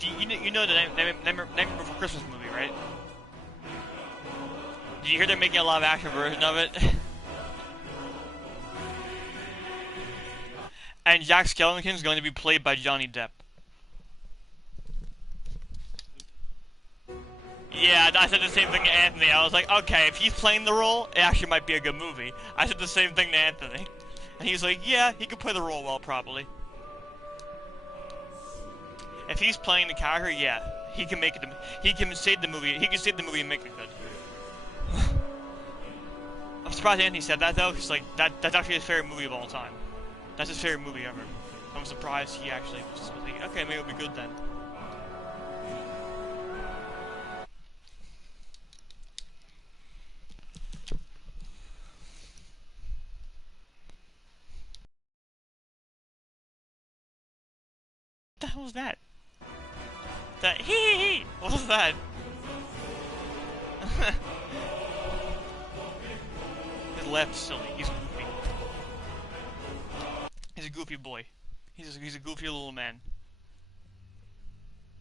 You know the Nightmare Before Christmas movie, right? Did you hear they're making a live action version of it? And Jack Skellington's going to be played by Johnny Depp. Yeah, I said the same thing to Anthony. I was like, okay, if he's playing the role, it actually might be a good movie. I said the same thing to Anthony. And he's like, yeah, he could play the role well, probably. If he's playing the character, yeah, he can make it. He can save the movie. He can save the movie and make it good. I'm surprised Anthony said that though, because like that's actually his favorite movie of all time. That's his favorite movie ever. I'm surprised he actually was thinking, okay, maybe it'll be good then. What the hell was that? That hee. What was that? His laugh silly. He's goofy. He's a goofy boy. He's a goofy little man.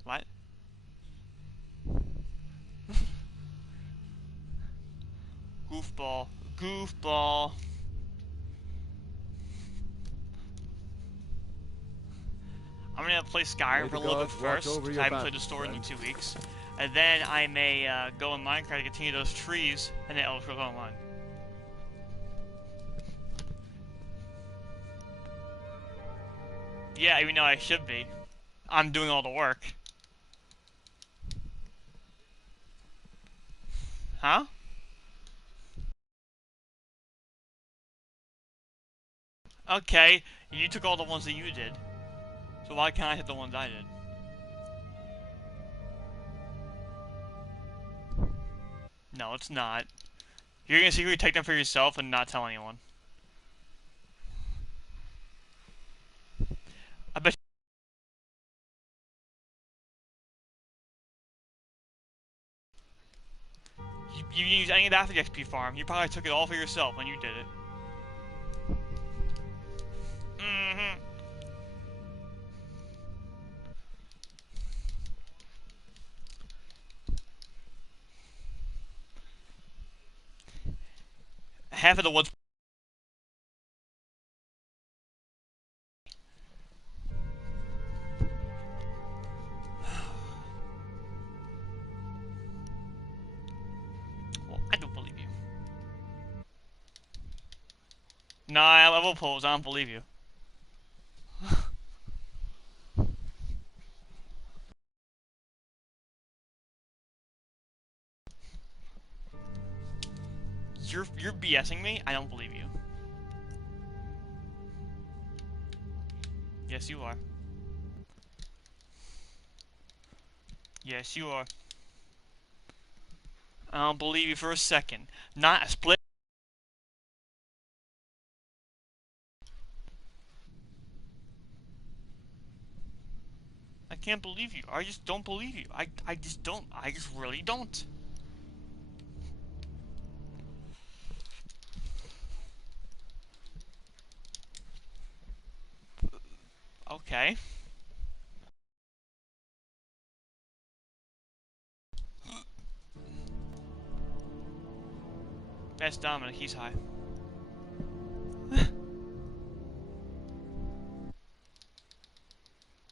What? Goofball. Goofball. I'm gonna play Skyrim for a little bit first, because I haven't played the story in 2 weeks. And then I may go in Minecraft to continue those trees, and then Elder Scrolls Online. Yeah, even though I should be. I'm doing all the work. Huh? Okay, you took all the ones that you did. So why can't I hit the ones I did? No, it's not. You're gonna secretly take them for yourself and not tell anyone. I bet you didn't use any of that for the XP farm. You probably took it all for yourself when you did it. Mm-hmm. Half of the woods. Well, I don't believe you. Nah, I level pose. I don't believe you. You're BSing me? I don't believe you. Yes, you are. Yes, you are. I don't believe you for a second. Not a split. I can't believe you. I just don't believe you. I just don't. I just really don't. Okay. That's Dominic. He's high.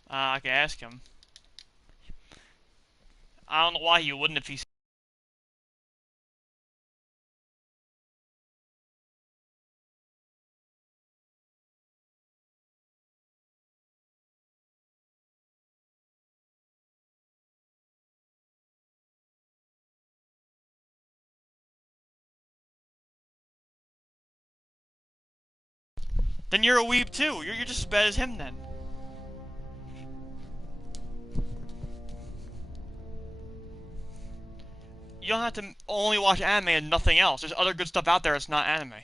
I can ask him. I don't know why he wouldn't if he's. Then you're a weeb too. You're just as bad as him then. You don't have to only watch anime and nothing else. There's other good stuff out there that's not anime.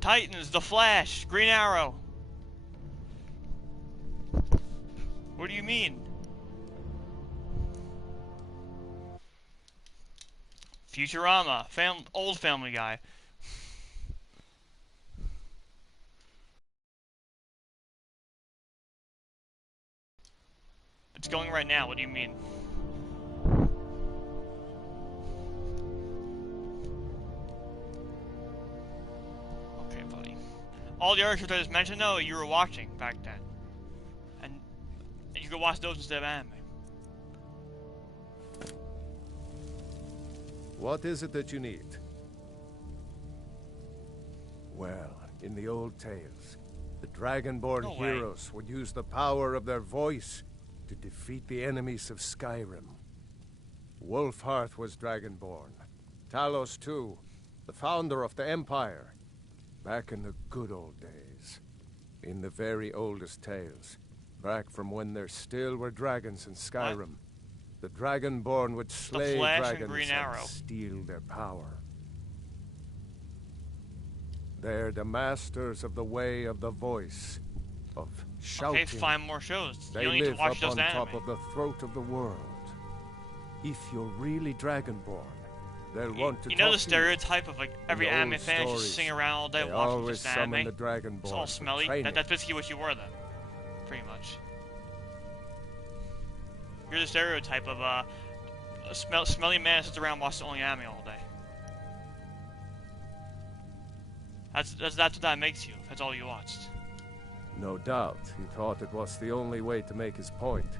Titans, The Flash, Green Arrow. What do you mean? Futurama, old Family Guy. It's going right now. What do you mean? Okay, buddy. All the other shows I just mentioned, though, you were watching back then, and you could watch those instead of anime. What is it that you need? Well, in the old tales, the Dragonborn heroes would use the power of their voice to defeat the enemies of Skyrim. Wolfhearth was Dragonborn. Talos too, the founder of the Empire. Back in the good old days. In the very oldest tales. Back from when there still were dragons in Skyrim. The Dragonborn would slay dragons and steal their power. They're the masters of the way of the voice, of shouting. Okay, 5 more shows. They you don't need to live watch up on anime. top of the throat of the world. If you're really Dragonborn, they'll want to You know talk the stereotype of like every the anime old fan just stories, sitting around all day they watching always just summon anime. the Dragonborn It's all for smelly. training. That's basically what you were then, pretty much. You're the stereotype of a smelly man that sits around watching only anime all day. That's what that makes you. That's all you watched. No doubt, he thought it was the only way to make his point.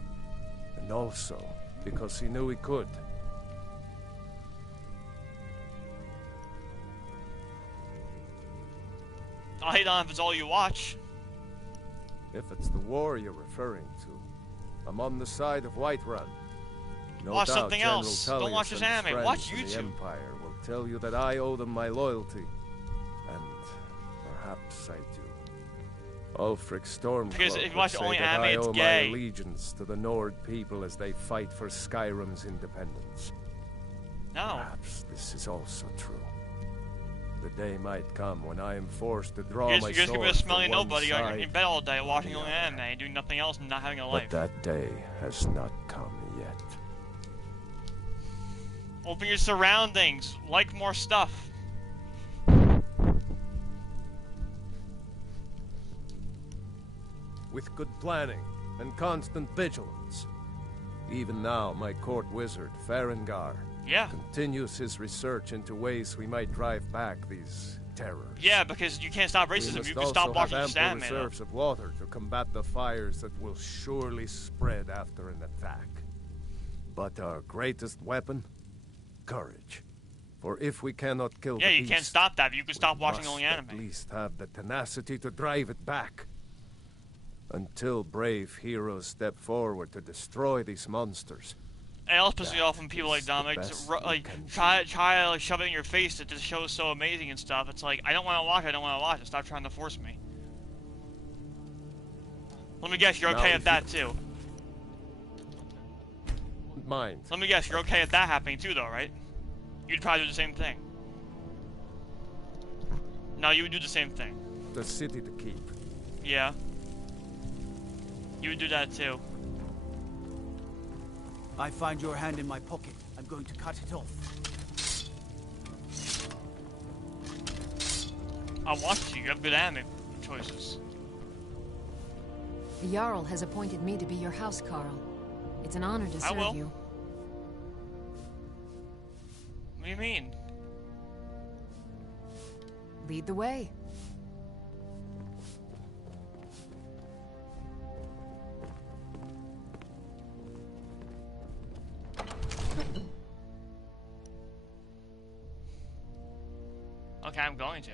And also, because he knew he could. I'll hate on if it's all you watch. If it's the war you're referring to, I'm on the side of Whiterun. No Watch doubt something General else. Don't Tullius watch this and his anime. Watch friends in the YouTube. Empire will tell you that I owe them my loyalty. And perhaps I do. Ulfric Stormcloak Because if you would watch say only that anime, I it's owe gay. my allegiance to the Nord people as they fight for Skyrim's independence. No. Perhaps this is also true. The day might come when I am forced to draw You're my just gonna be a sword smelly from one nobody on side your bed all day watching the only other. anime and doing nothing else and not having a life. But that day has not come yet. Open your surroundings. Like more stuff. With good planning and constant vigilance. Even now, my court wizard, Farengar, Yeah. continues his research into ways we might drive back these terrors. Yeah, because you can't stop We racism. must You can also stop have watching this ample anime. Though. reserves of water to combat the fires that will surely spread after an attack. But our greatest weapon? Courage. For if we cannot kill Yeah, the you can't beast, stop that. But you can stop we watching must only at anime. least have the tenacity to drive it back. Until brave heroes step forward to destroy these monsters. And it also pisses me off when people like is the Dominic best like we can try to like shove it in your face that this show is so amazing and stuff. It's like I don't want to watch it. I don't want to watch it. Stop trying to force me. Let me guess, you're Now, okay if at that too. Mind. Let me guess, you're okay at that happening too, though, right? You'd probably do the same thing. No, you would do the same thing. The city to keep. Yeah. You would do that too. I find your hand in my pocket. I'm going to cut it off. I want you. You have good anime choices. The Jarl has appointed me to be your house Carl. It's an honor to I serve will. you. What do you mean? Lead the way. Okay, I'm going to.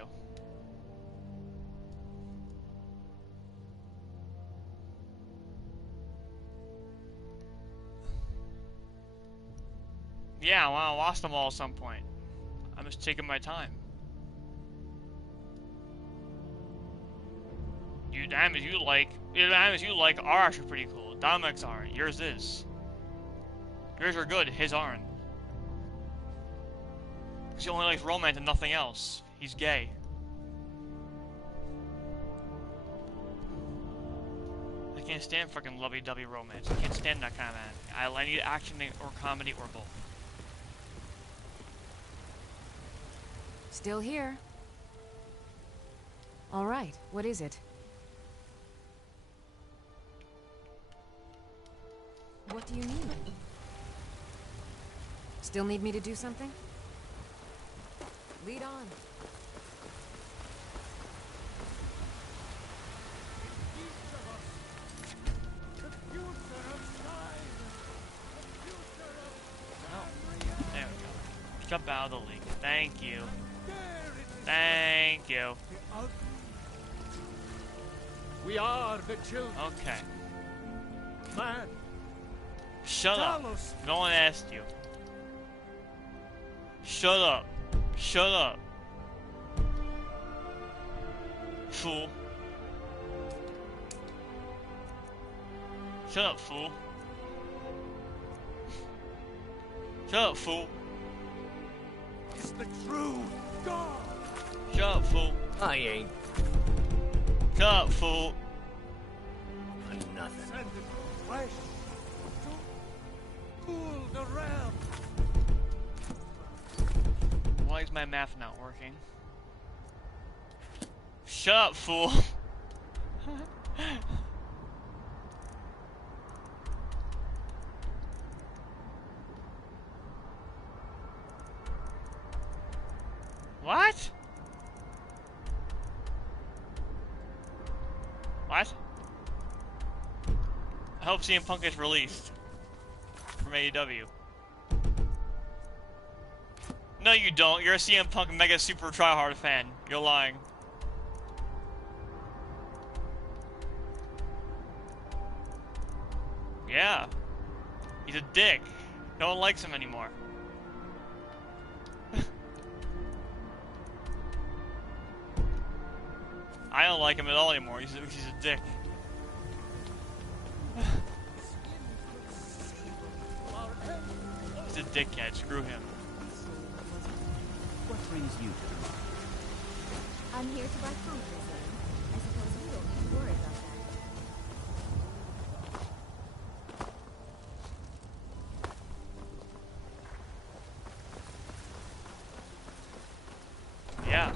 Yeah, I want to watch them all at some point. I'm just taking my time. The animes you like are actually pretty cool. Dominic's aren't. Yours is. Yours are good. His aren't. Because he only likes romance and nothing else. He's gay. I can't stand fucking lovey-dovey romance. I can't stand that kind of anime. I need action or comedy or both. Still here. All right, what is it? What do you need? Still need me to do something? Lead on. There we go. Jump out of the league. Thank you. Thank you. We are the children. Okay. Man, Shut up. tell us. No one asked you. Shut up. Shut up. Fool. Shut up, fool. Shut up, fool. It's the true God. Shut up, fool. I ain't Shut up, fool. nothing. Send it fresh to cool the realm. Why is my math not working? Shut up, fool. What? What? I hope CM Punk gets released from AEW. No, you don't. You're a CM Punk mega super tryhard fan. You're lying. Yeah. He's a dick. No one likes him anymore. I don't like him at all anymore. He's a dick. He's a dickhead. Screw him. What brings you to the market? I'm here to buy food, Miss Lane. I suppose you don't need to worry about that. Yeah.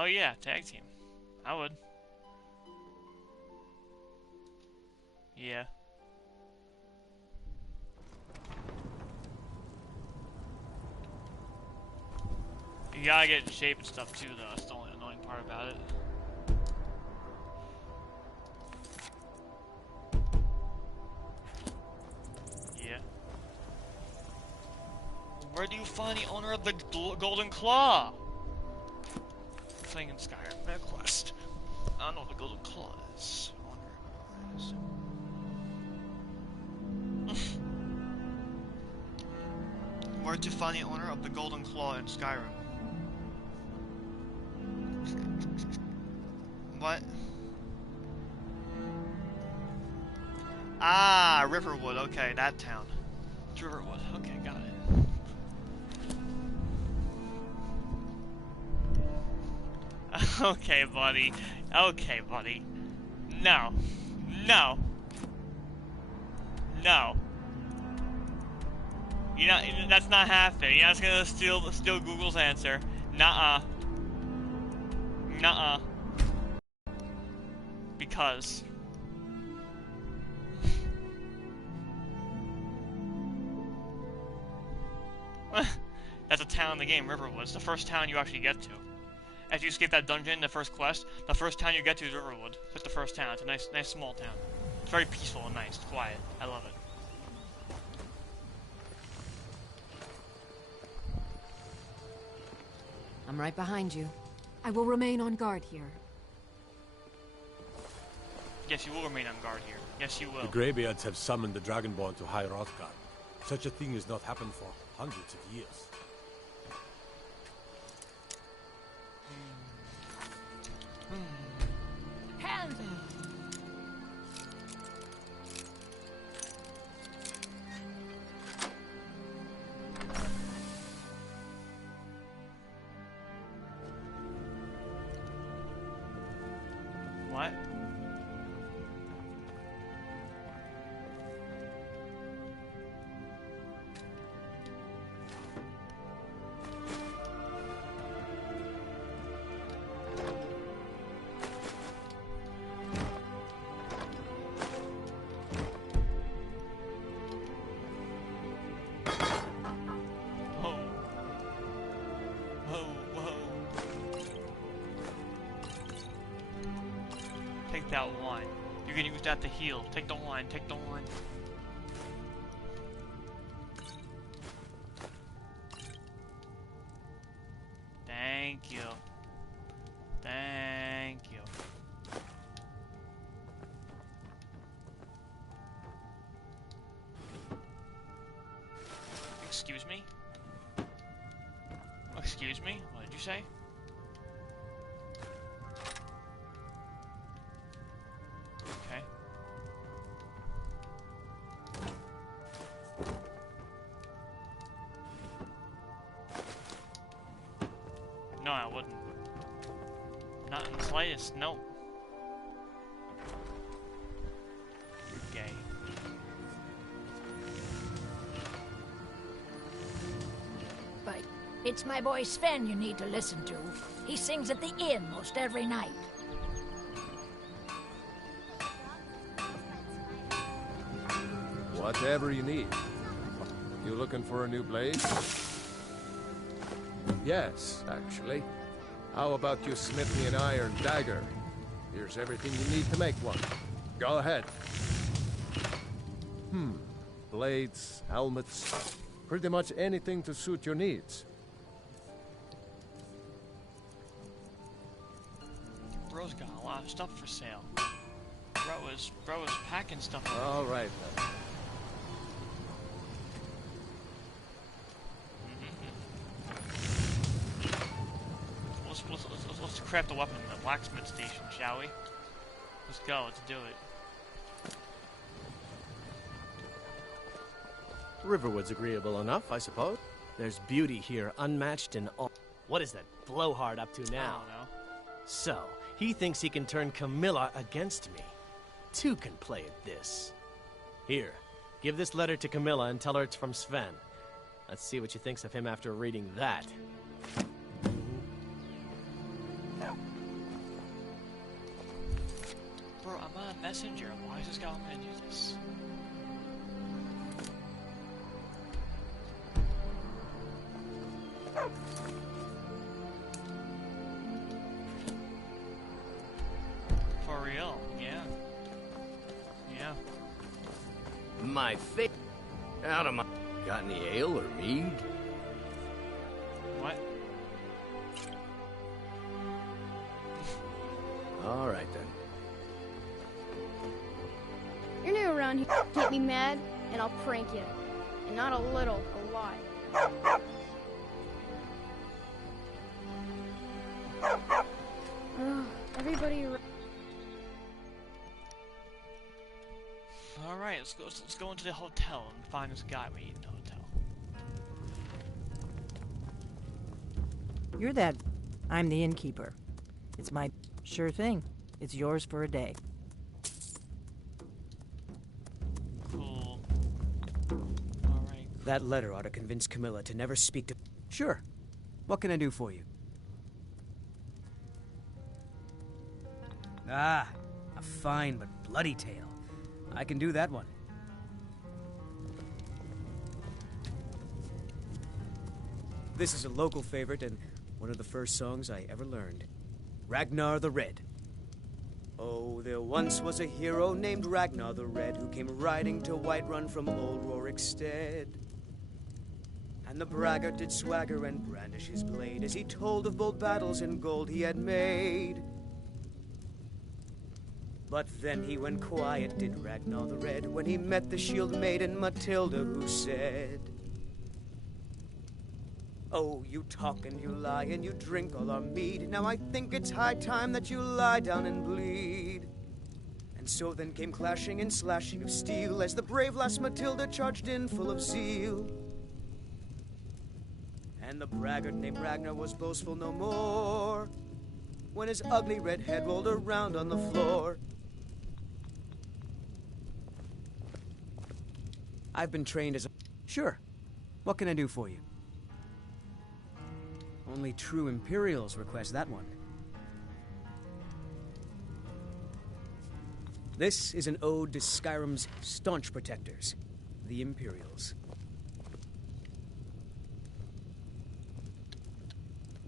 Oh yeah, tag team. I would. Yeah. You gotta get in shape and stuff too, though. That's the only annoying part about it. Yeah. Where do you find the owner of the Golden Claw? Playing in Skyrim. Mega Quest. I don't know what the Golden Claw is. I wonder where it is. Where to find the owner of the Golden Claw in Skyrim? What? Ah, Riverwood. Okay, that town. It's Riverwood. Okay, got it. Okay, buddy. Okay, buddy. No. No. No. You're not. That's not happening. You're not gonna steal Google's answer. Nuh-uh. Nuh-uh. Because. That's a town in the game, Riverwood. It's the first town you actually get to. As you escape that dungeon, the first quest, the first town you get to is Riverwood. It's the first town. It's a nice small town. It's very peaceful and nice, quiet. I love it. I'm right behind you. I will remain on guard here. Yes, you will remain on guard here. Yes, you will. The Greybeards have summoned the Dragonborn to High Hrothgar. Such a thing has not happened for hundreds of years. Hand! What? take that one. You're gonna use that to heal. Take the one, take the one. Thank you. Thank you. Excuse me? Excuse me? What did you say? Okay. No, I wouldn't. Not in the slightest, no. You're gay. But it's my boy Sven you need to listen to. He sings at the inn most every night. Whatever you need. You looking for a new blade? Yes, actually. How about you smith me an iron dagger? Here's everything you need to make one. Go ahead. Blades, helmets, pretty much anything to suit your needs. Bro's got a lot of stuff for sale. Bro is packing stuff. All right, then. Let's craft a weapon in the blacksmith station, shall we? Let's go, let's do it. Riverwood's agreeable enough, I suppose. There's beauty here, unmatched in all. What is that blowhard up to now? I don't know. So, he thinks he can turn Camilla against me. Two can play at this. Here, give this letter to Camilla and tell her it's from Sven. Let's see what she thinks of him after reading that. Bro, I'm on Messenger. Why is this guy gonna do this? For real, yeah. Yeah. My face. Out of my. Got any ale or mead? What? All right then. You're new around here. Get me mad, and I'll prank you. And not a little, a lot. Everybody. All right, let's go into the hotel and find this guy we need in the hotel. You're that. I'm the innkeeper. It's my sure thing. It's yours for a day. Cool. All right. That letter ought to convince Camilla to never speak to... Sure. What can I do for you? Ah, a fine but bloody tale. I can do that one. This is a local favorite and one of the first songs I ever learned. Ragnar the Red. Oh, there once was a hero named Ragnar the Red who came riding to Whiterun from old Rorikstead. And the braggart did swagger and brandish his blade as he told of bold battles and gold he had made. But then he went quiet, did Ragnar the Red, when he met the shield maiden Matilda, who said, "Oh, you talk and you lie and you drink all our mead. Now I think it's high time that you lie down and bleed." And so then came clashing and slashing of steel as the brave lass Matilda charged in full of zeal. And the braggart named Ragnar was boastful no more when his ugly red head rolled around on the floor. I've been trained as a... Sure. What can I do for you? Only true Imperials request that one. This is an ode to Skyrim's staunch protectors, the Imperials.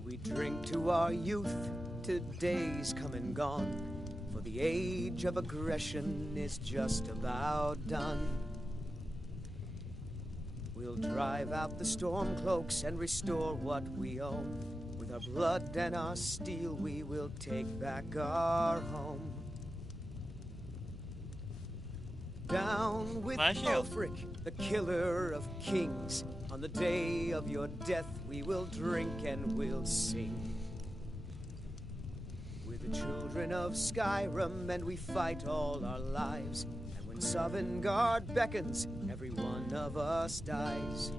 We drink to our youth, to days come and gone, for the age of aggression is just about done. We'll drive out the storm cloaks and restore what we own. With our blood and our steel, we will take back our home. Down with Ulfric, the killer of kings. On the day of your death, we will drink and we'll sing. We're the children of Skyrim, and we fight all our lives. And when Sovngarde beckons, every one of us dies.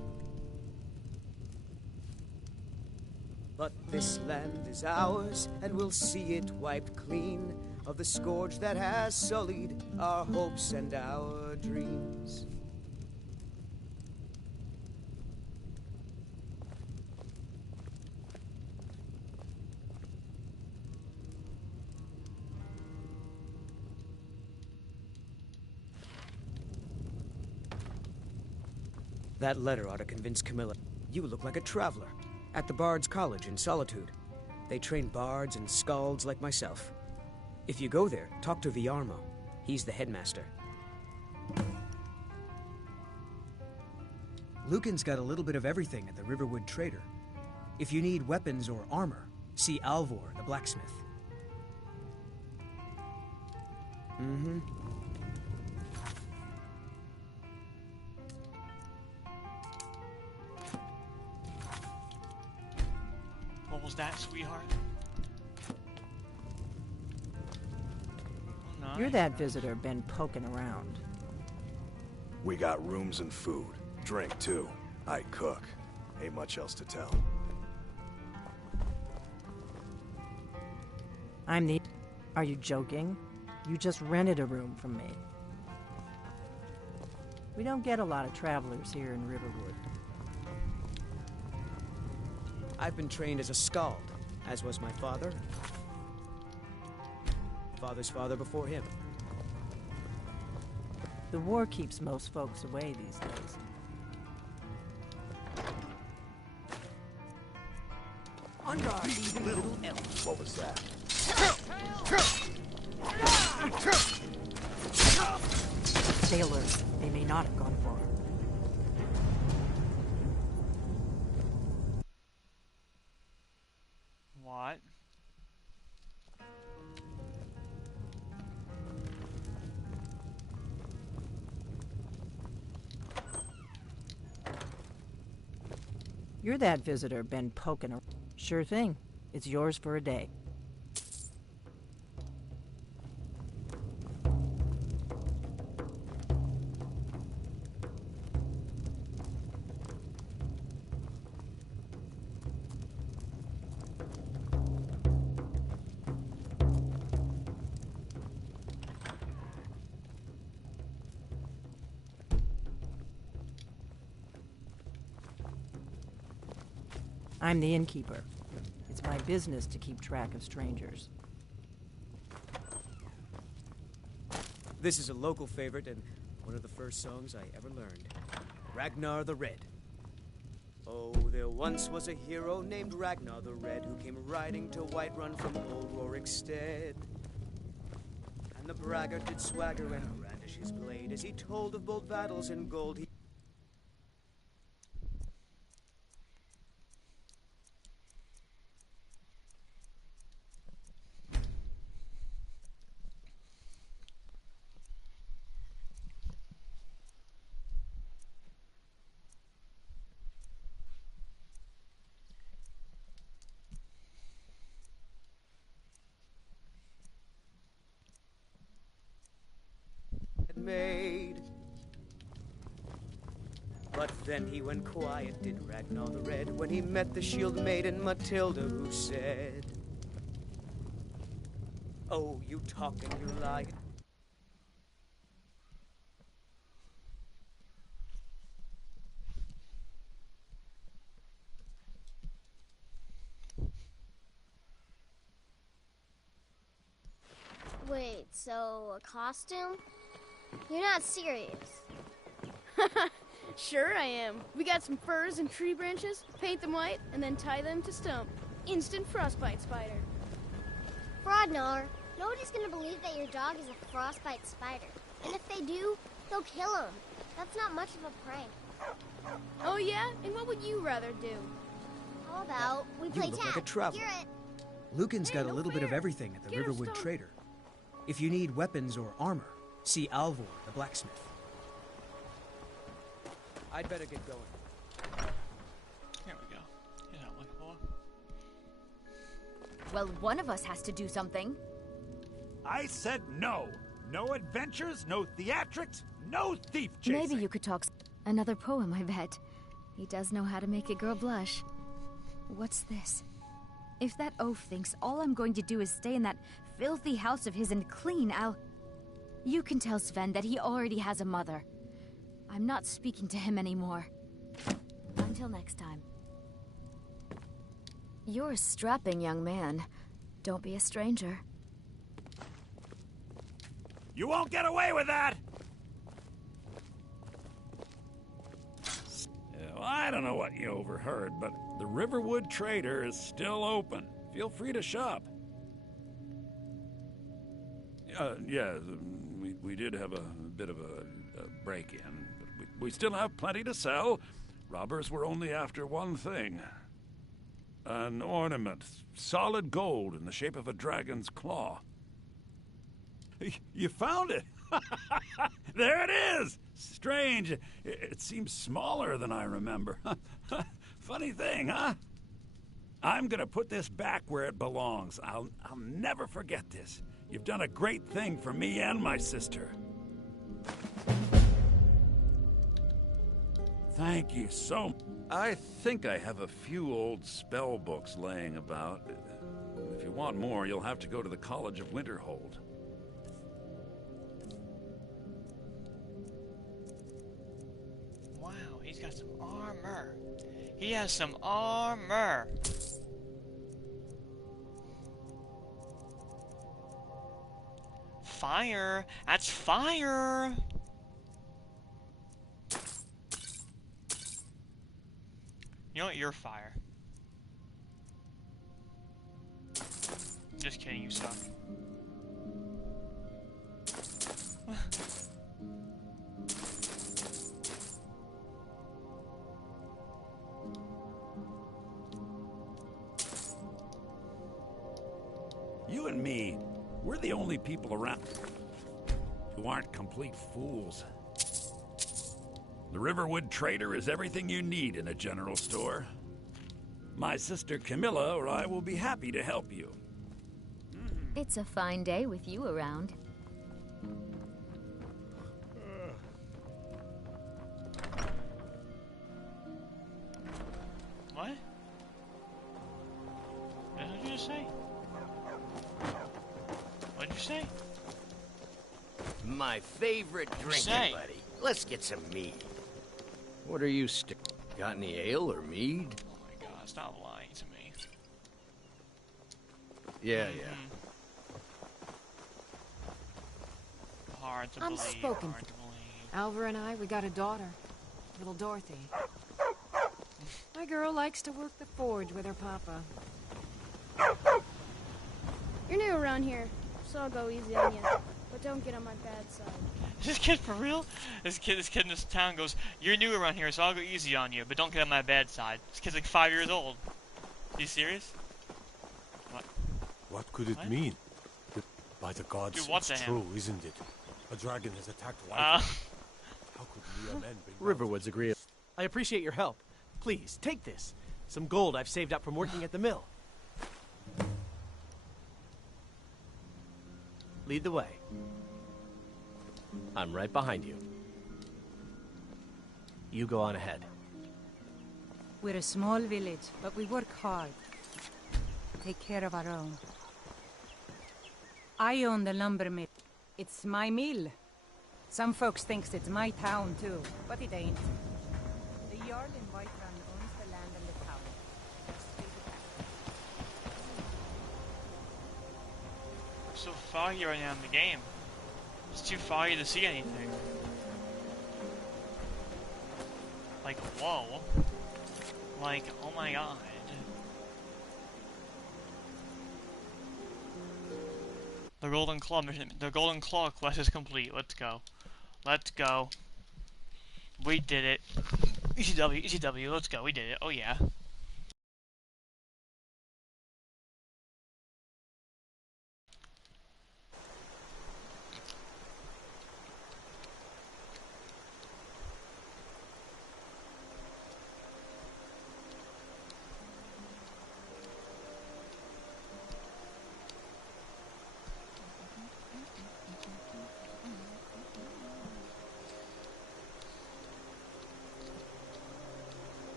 But this land is ours, and we'll see it wiped clean of the scourge that has sullied our hopes and our dreams. That letter ought to convince Camilla. You look like a traveler. At the Bard's College in Solitude. They train bards and skalds like myself. If you go there, talk to Viarmo. He's the headmaster. Lucan's got a little bit of everything at the Riverwood Trader. If you need weapons or armor, see Alvor, the blacksmith. Mm-hmm. What was that, sweetheart? Oh, no. You're that visitor been poking around. We got rooms and food. Drink, too. I cook. Ain't much else to tell. Are you joking? You just rented a room from me. We don't get a lot of travelers here in Riverwood. I've been trained as a skald, as was my father. Father's father before him. The war keeps most folks away these days. On guard, little elf. What was that? Sailors, they may not have gone far. What? You're that visitor been poking around. Sure thing. It's yours for a day. I'm the innkeeper. It's my business to keep track of strangers. This is a local favorite and one of the first songs I ever learned. Ragnar the Red. Oh, there once was a hero named Ragnar the Red who came riding to Whiterun from old Rorikstead. And the braggart did swagger and brandish his blade as he told of bold battles in gold. Made. But then he went quiet, did Ragnar the Red, when he met the shield maiden Matilda, who said, "Oh, you talk and you lie." Wait, so a costume? You're not serious. Sure I am. We got some furs and tree branches, paint them white, and then tie them to stump. Instant frostbite spider. Ragnar, Nobody's gonna believe that your dog is a frostbite spider. And if they do, they'll kill him. That's not much of a prank. Oh yeah? And what would you rather do? How about we play You look tag? like a traveler. Hear it. Lucan's got a little bit of everything at the Riverwood Trader. If you need weapons or armor, see Alvor, the blacksmith. I'd better get going. Here we go. Yeah, I'm looking for. Well, one of us has to do something. I said no. No adventures, no theatrics, no thief chasing. Maybe you could talk. Another poem, I bet. He does know how to make a girl blush. What's this? If that oaf thinks all I'm going to do is stay in that filthy house of his and clean, You can tell Sven that he already has a mother. I'm not speaking to him anymore. Until next time. You're a strapping young man. Don't be a stranger. You won't get away with that! Well, I don't know what you overheard, but the Riverwood Trader is still open. Feel free to shop. Yeah, we did have a bit of a break-in, but we still have plenty to sell. Robbers were only after one thing. An ornament, solid gold in the shape of a dragon's claw. You found it! There it is! Strange. It seems smaller than I remember. Funny thing, huh? I'm gonna put this back where it belongs. I'll never forget this. You've done a great thing for me and my sister. Thank you so much. I think I have a few old spell books laying about. If you want more, you'll have to go to the College of Winterhold. Wow, he's got some armor. He has some armor. Fire. That's fire. You know what? You're fire. Just kidding, you suck. You and me, we're the only people around who aren't complete fools. The Riverwood Trader is everything you need in a general store. My sister Camilla or I will be happy to help you. It's a fine day with you around. What? What did you just say? What did you say? My favorite drinking buddy. Let's get some mead. What are you got any ale or mead? Oh my god, stop lying to me. Yeah. Hard to I'm believe. spoken Hard for. to believe. Alvar and I, we got a daughter. Little Dorothy. My girl likes to work the forge with her papa. You're new around here, so I'll go easy on you. But don't get on my bad side. Is this kid for real? This kid in this town goes, "You're new around here, so I'll go easy on you, but don't get on my bad side." This kid's like 5 years old. Are you serious? What? What could it mean? By the gods, Dude, what it's the true, isn't it? A dragon has attacked White. How could mere men bring Riverwood's agreeable. I appreciate your help. Please, take this. Some gold I've saved up from working at the mill. Lead the way. I'm right behind you. You go on ahead. We're a small village, but we work hard. Take care of our own. I own the lumber mill. It's my mill. Some folks thinks it's my town too, but it ain't. The Jarl in Whiterun owns the land and the town. We're so foggy right now in the game. It's too foggy to see anything. Like, whoa. Like, oh my god. The Golden Claw mission. The Golden Claw quest is complete. Let's go. Let's go. We did it. ECW, ECW, let's go. We did it. Oh yeah.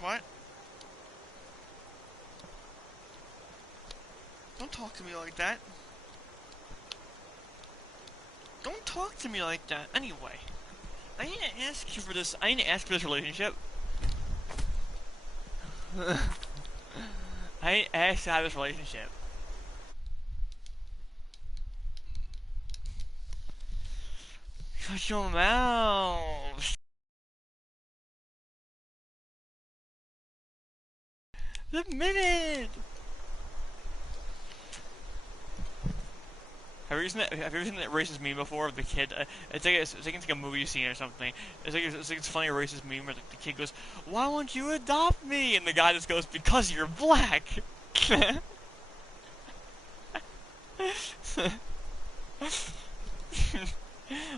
What? Don't talk to me like that. Don't talk to me like that. Anyway, I didn't ask you for this. I didn't ask for this relationship. I didn't ask to have this relationship. Shut your mouth. The minute. Have you ever seen that racist meme before of the kid? It's like a movie scene or something. It's like it's funny racist meme where the kid goes, "Why won't you adopt me?" And the guy just goes, "Because you're black."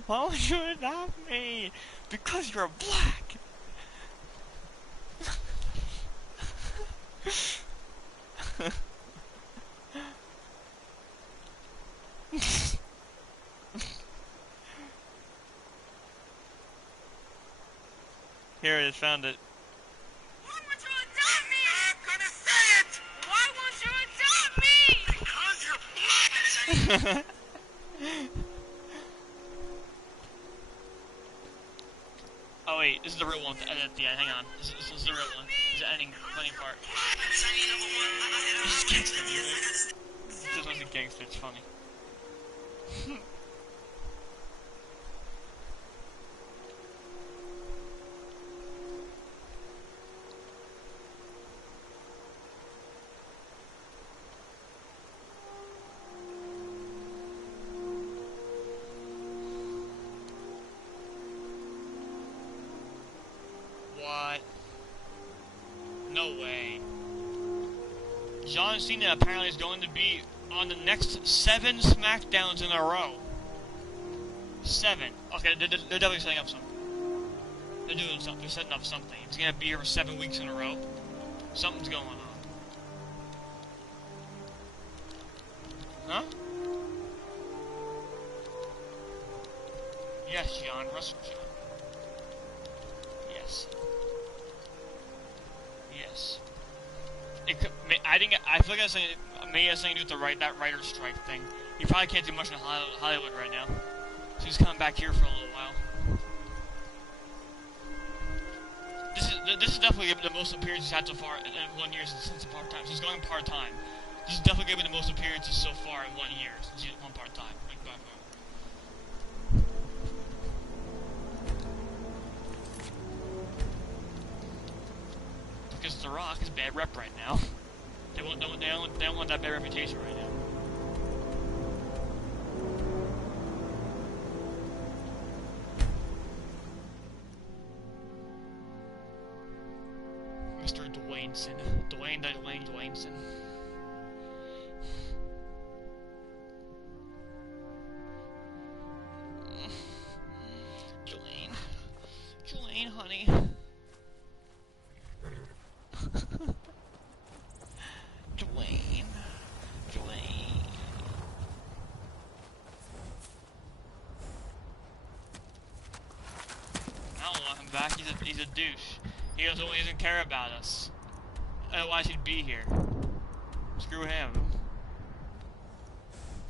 Why won't you adopt me? Because you're black. Here it is, found it. Why won't you adopt me? I'm gonna say it! Why won't you adopt me? Because you're black! Oh wait, this is the real one to edit at the end, hang on. This is the real one. This is the ending, funny part. This is gangster music. This wasn't gangster, it's funny. What? No way. John Cena apparently is going to be on the next 7 SmackDowns in a row. 7. Okay, they're definitely setting up something. They're doing something. They're setting up something. It's gonna be here for 7 weeks in a row. Something's going on. Huh? Yes, John. Russell John. Yes. Yes. It could. I think. I feel like maybe it has something to do with that writer's strike thing. He probably can't do much in Hollywood right now, so he's coming back here for a little while. This is definitely the most appearances he's had so far in 1 year since part-time. So he's going part-time. This is definitely going to be the most appearances so far in 1 year since he's gone part-time. Because The Rock is bad rep right now. They don't want that bad reputation right now. Mr. Dwayneson. Dwayneson. Jolene, honey. Dwayne. I don't want him back. He's a douche. He doesn't care about us. Otherwise he'd be here. Screw him.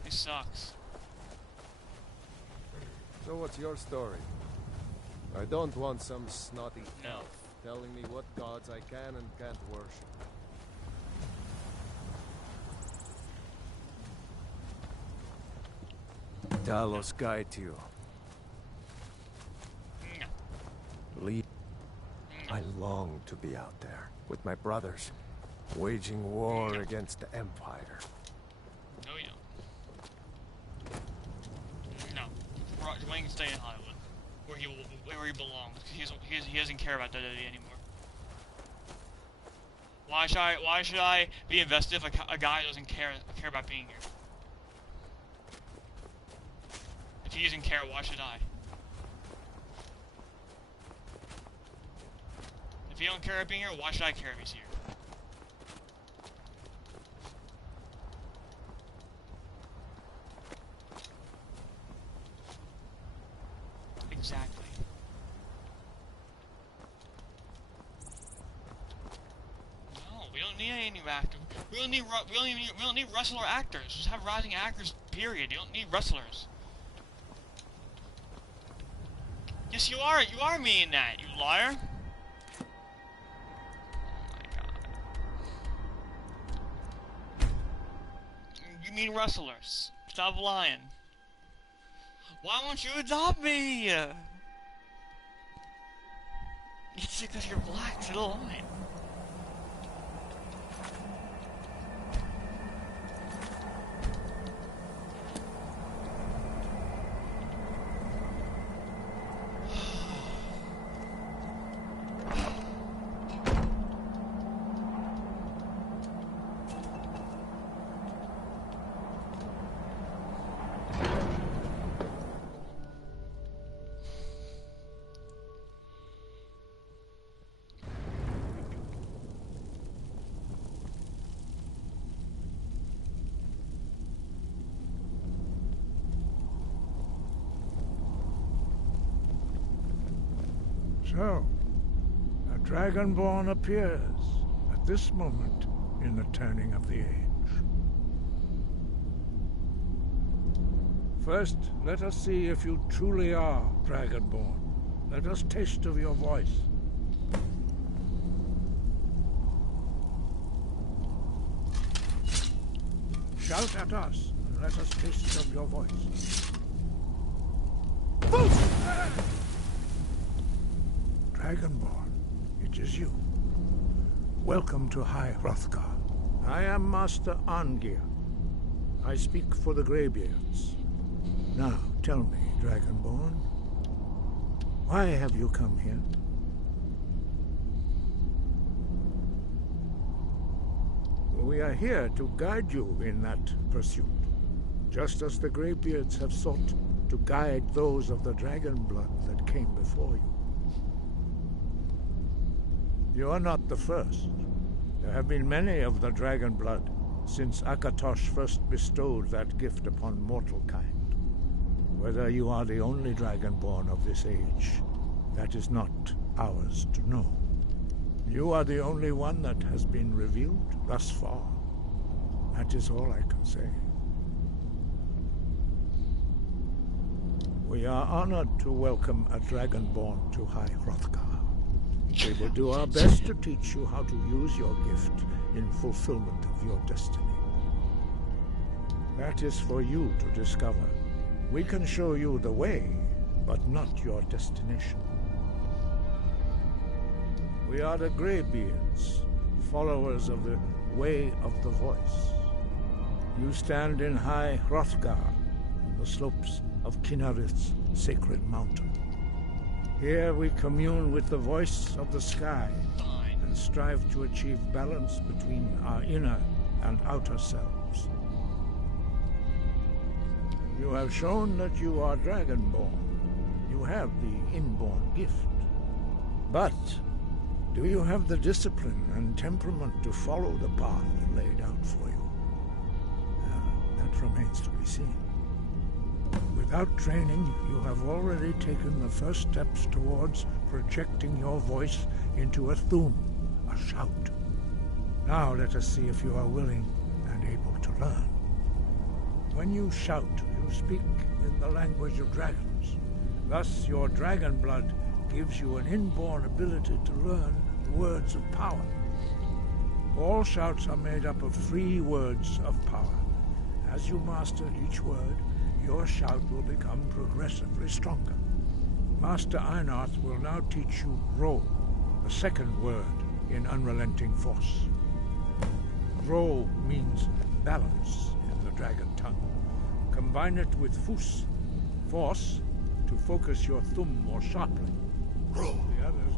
He sucks. So what's your story? I don't want some snotty elf telling me what gods I can and can't worship. Talos guide you. Lead. I long to be out there with my brothers, waging war against the Empire. No, you don't. No. Dwayne can stay in Hollywood, where he belongs. He doesn't care about WWE anymore. Why should I be invested if a guy doesn't care about being here? If he doesn't care, why should I? If you don't care about being here, why should I care if he's here? Exactly. No, we don't need any new actors. We don't need wrestler actors. Just have rising actors. Period. You don't need wrestlers. Yes, you are. You are meaning that, you liar. You mean wrestlers. Stop lying. Why won't you adopt me? It's because you're black, so don't lie. So, a Dragonborn appears at this moment in the turning of the age. First, let us see if you truly are Dragonborn. Let us taste of your voice. Shout at us, and let us taste of your voice. Dragonborn, it is you. Welcome to High Hrothgar. I am Master Arngir. I speak for the Greybeards. Now, tell me, Dragonborn, why have you come here? We are here to guide you in that pursuit, just as the Greybeards have sought to guide those of the dragon blood that came before you. You are not the first. There have been many of the dragon blood since Akatosh first bestowed that gift upon mortal kind. Whether you are the only dragonborn of this age, that is not ours to know. You are the only one that has been revealed thus far. That is all I can say. We are honored to welcome a dragonborn to High Hrothgar. We will do our best to teach you how to use your gift in fulfillment of your destiny. That is for you to discover. We can show you the way, but not your destination. We are the Greybeards, followers of the Way of the Voice. You stand in High Hrothgar, on the slopes of Kinnarith's sacred mountain. Here we commune with the voice of the sky and strive to achieve balance between our inner and outer selves. You have shown that you are Dragonborn. You have the inborn gift. But do you have the discipline and temperament to follow the path laid out for you? That remains to be seen. Without training, you have already taken the first steps towards projecting your voice into a thum, a shout. Now let us see if you are willing and able to learn. When you shout, you speak in the language of dragons. Thus, your dragon blood gives you an inborn ability to learn words of power. All shouts are made up of 3 words of power. As you master each word, your shout will become progressively stronger. Master Einarth will now teach you Ro, the second word in Unrelenting Force. Ro means balance in the dragon tongue. Combine it with Fus, force, to focus your thumb more sharply. Ro. The others,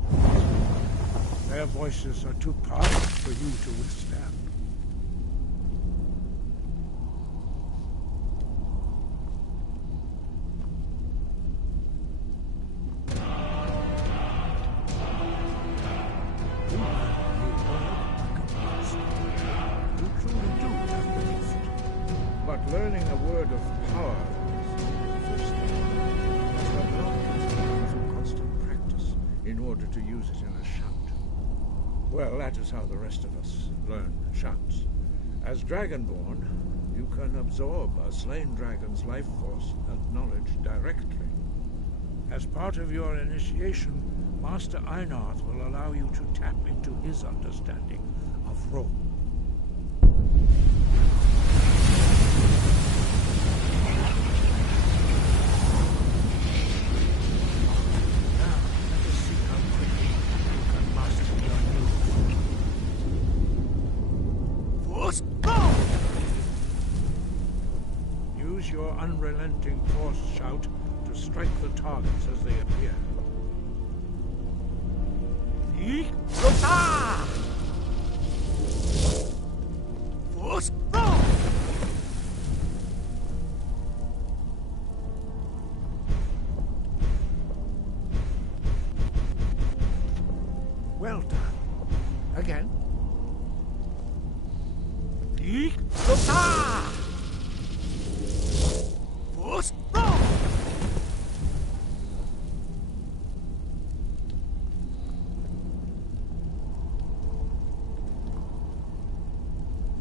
their voices are too powerful for you to withstand. Learning a word of power is the first thing. But learning through constant practice in order to use it in a shout. Well, that is how the rest of us learn shouts. As Dragonborn, you can absorb a slain dragon's life force and knowledge directly. As part of your initiation, Master Einarth will allow you to tap into his understanding of Ro. Use your unrelenting force shout to strike the targets as they appear. Well done. Again.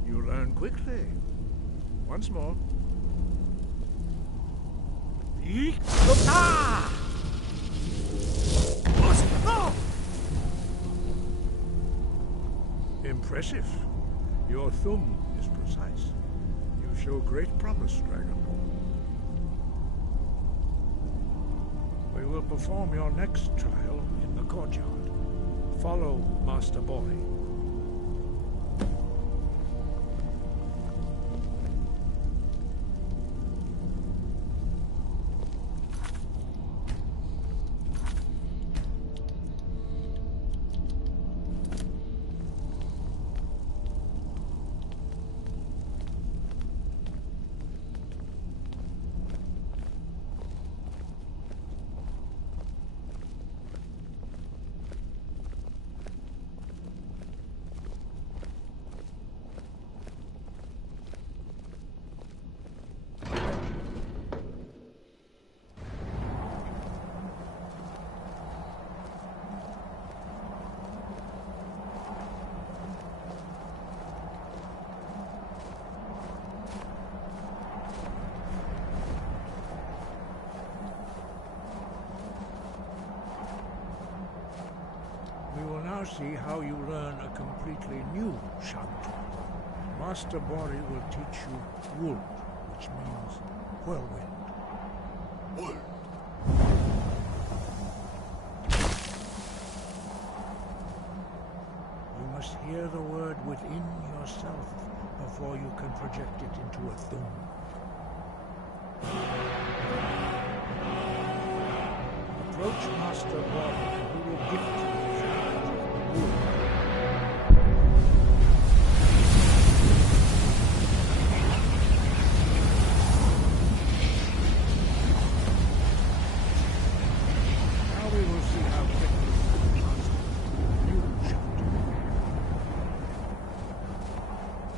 You learn quickly. Once more. Impressive. Your thumb is precise. You show great promise, Dragonborn. We will perform your next trial in the courtyard. Follow Master Bori. See how you learn a completely new shout. Master Bori will teach you Wuld, which means whirlwind. Wuld. You must hear the word within yourself before you can project it into a thum. Approach Master Bori and he will gift you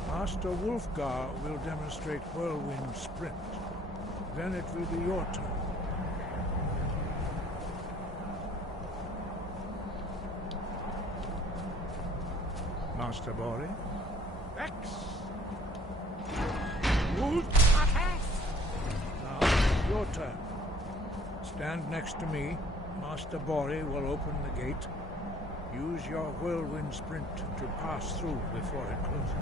Master Wulfgar will demonstrate Whirlwind Sprint. Then it will be your turn. Master Bori. X. Now, your turn. Stand next to me. Master Bori will open the gate. Use your Whirlwind Sprint to pass through before it closes.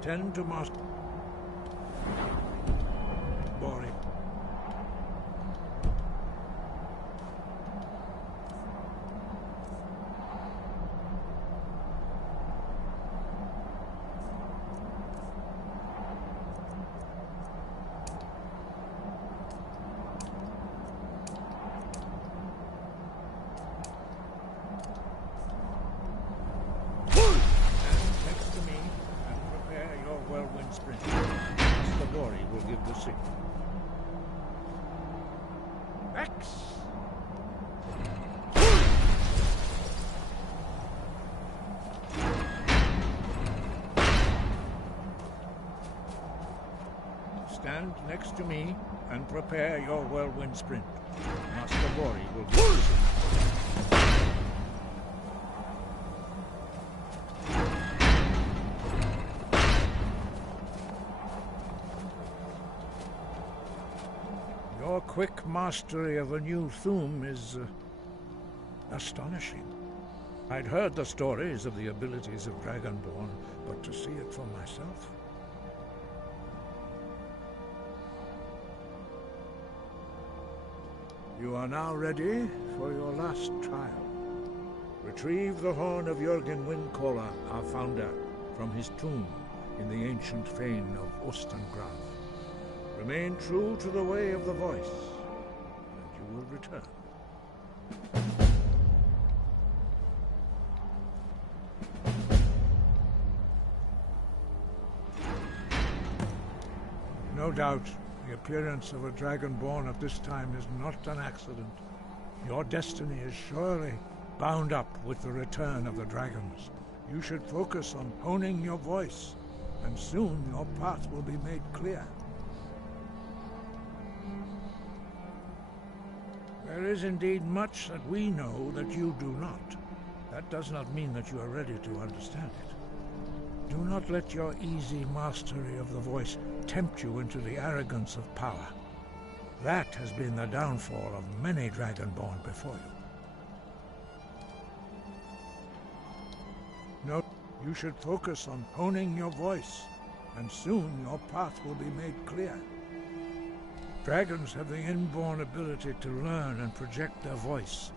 Attend to Master. Boring. Stand next to me and prepare your whirlwind sprint. Master Bori will give the signal. Your quick mastery of a new thum is astonishing. I'd heard the stories of the abilities of Dragonborn, but to see it for myself... You are now ready for your last trial. Retrieve the horn of Jürgen Windcaller, our founder, from his tomb in the ancient fane of Ostengraf. Remain true to the way of the voice, and you will return. No doubt, the appearance of a Dragonborn at this time is not an accident. Your destiny is surely bound up with the return of the dragons. You should focus on honing your voice, and soon your path will be made clear. There is indeed much that we know that you do not. That does not mean that you are ready to understand it. Do not let your easy mastery of the voice tempt you into the arrogance of power. That has been the downfall of many Dragonborn before you. No, you should focus on honing your voice, and soon your path will be made clear. Dragons have the inborn ability to learn and project their voice.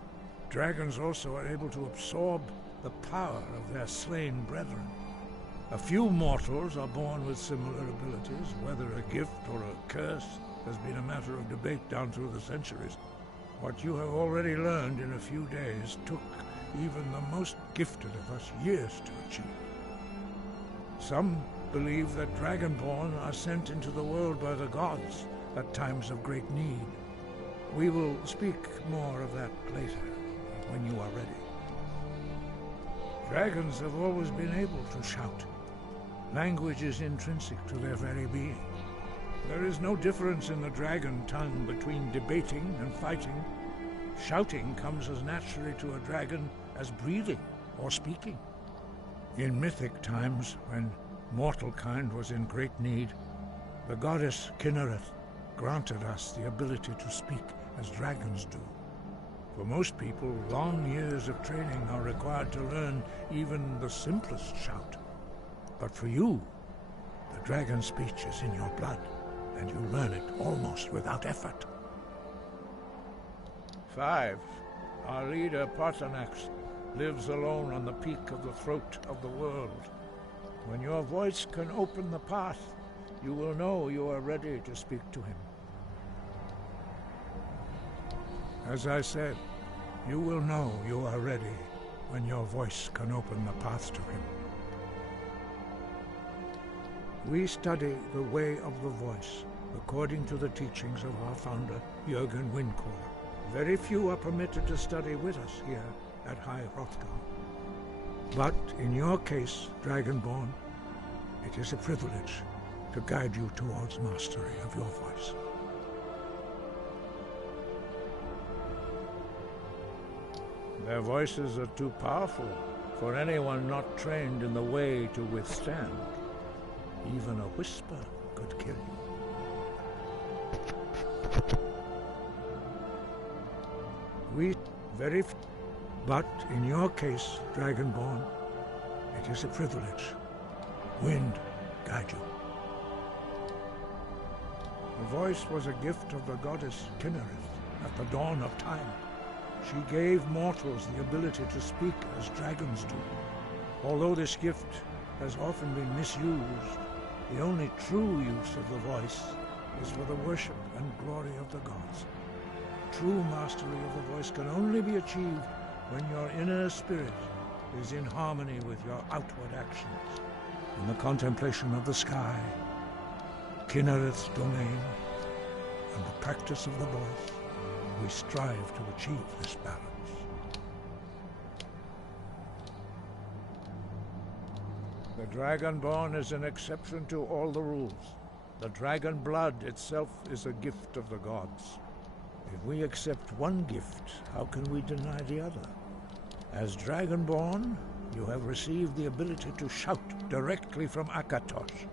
Dragons also are able to absorb the power of their slain brethren. A few mortals are born with similar abilities. Whether a gift or a curse has been a matter of debate down through the centuries. What you have already learned in a few days took even the most gifted of us years to achieve. Some believe that Dragonborn are sent into the world by the gods at times of great need. We will speak more of that later, when you are ready. Dragons have always been able to shout. Language is intrinsic to their very being. There is no difference in the dragon tongue between debating and fighting. Shouting comes as naturally to a dragon as breathing or speaking. In mythic times, when mortal kind was in great need, the goddess Kinnereth granted us the ability to speak as dragons do. For most people, long years of training are required to learn even the simplest shout. But for you, the dragon speech is in your blood, and you learn it almost without effort. 5. Our leader, Partanax, lives alone on the peak of the throat of the world. When your voice can open the path, you will know you are ready to speak to him. As I said, you will know you are ready when your voice can open the path to him. We study the way of the voice, according to the teachings of our founder, Jürgen Windcaller. Very few are permitted to study with us here at High Hrothgar. But in your case, Dragonborn, it is a privilege to guide you towards mastery of your voice. Their voices are too powerful for anyone not trained in the way to withstand. Even a whisper could kill you. But in your case, Dragonborn, it is a privilege. Wind guide you. The voice was a gift of the goddess Kinnereth at the dawn of time. She gave mortals the ability to speak as dragons do. Although this gift has often been misused, the only true use of the voice is for the worship and glory of the gods. True mastery of the voice can only be achieved when your inner spirit is in harmony with your outward actions. In the contemplation of the sky, Kinnereth's domain, and the practice of the voice, we strive to achieve this balance. The Dragonborn is an exception to all the rules. The dragon blood itself is a gift of the gods. If we accept one gift, how can we deny the other? As Dragonborn, you have received the ability to shout directly from Akatosh.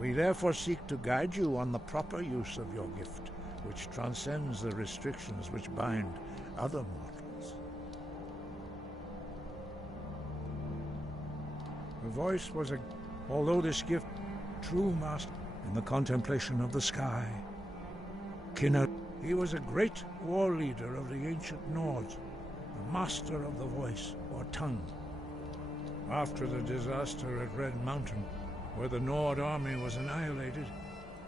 We therefore seek to guide you on the proper use of your gift, which transcends the restrictions which bind other mortals. The voice was although this gift, true master, in the contemplation of the sky, Kinner, he was a great war leader of the ancient Nords, a master of the voice, or tongue. After the disaster at Red Mountain, where the Nord army was annihilated,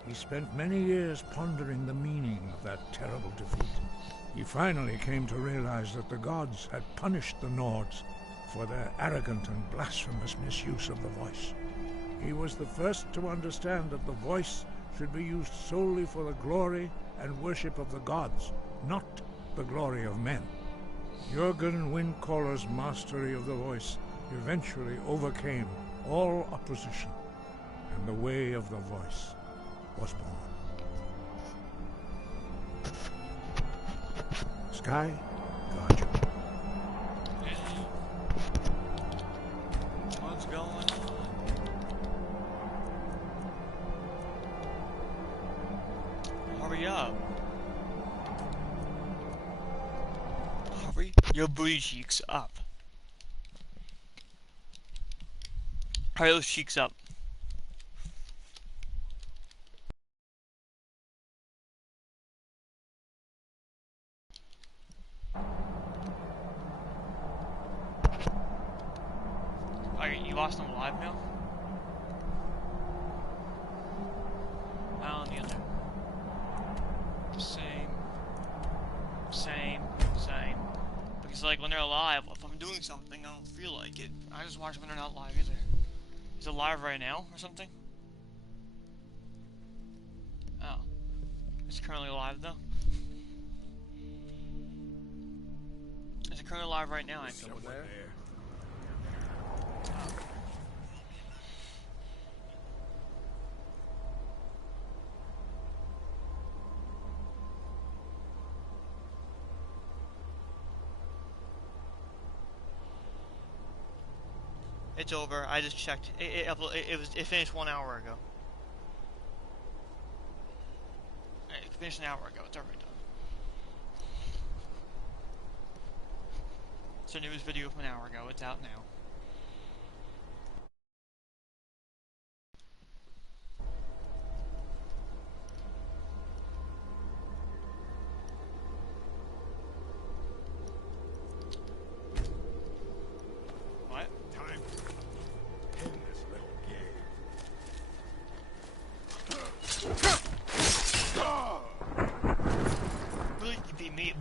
he spent many years pondering the meaning of that terrible defeat. He finally came to realize that the gods had punished the Nords for their arrogant and blasphemous misuse of the voice. He was the first to understand that the voice should be used solely for the glory and worship of the gods, not the glory of men. Jürgen Windcaller's mastery of the voice eventually overcame all opposition, and the way of the voice was born. Sky, guard you. What's going on? Hurry up. Hurry your booty cheeks up. Hurry those cheeks up. Alright, you lost them alive now? On the other. Same. Because like when they're alive, if I'm doing something, I don't feel like it. I just watch when they're not live either. Is it live right now or something? Oh. It's currently live though? Is it currently live right now? Someone there? Oh. It's over. I just checked. It finished 1 hour ago. It finished an hour ago. It's already done. It's a news video from an hour ago. It's out now.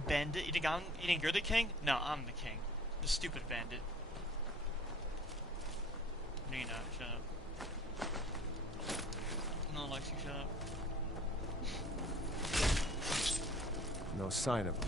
Bandit? You think you're the king? No, I'm the king. The stupid bandit. Nina, shut up. No, Lexi, shut up. No sign of him.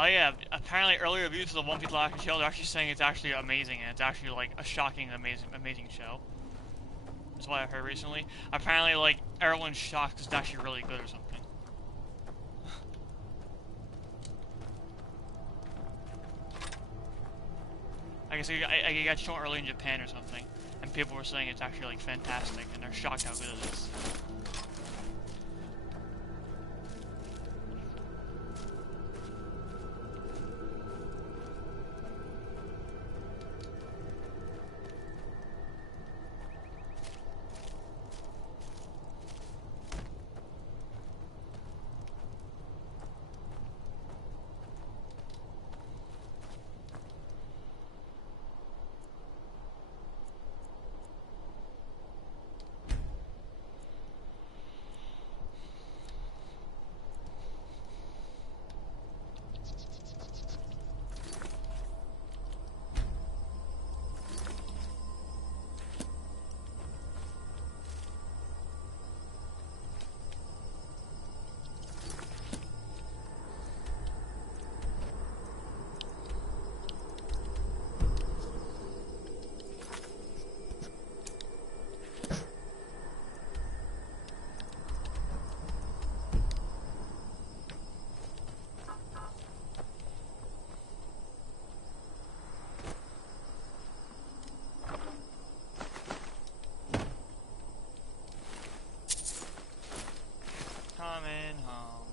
Oh yeah, apparently early reviews of the One Piece Live show, they're actually saying it's actually amazing, and it's actually like a shocking, amazing show. That's what I heard recently. Apparently, like, everyone's shocked it's actually really good or something. guess I got shown early in Japan or something, and people were saying it's actually like fantastic, and they're shocked how good it is. Coming home.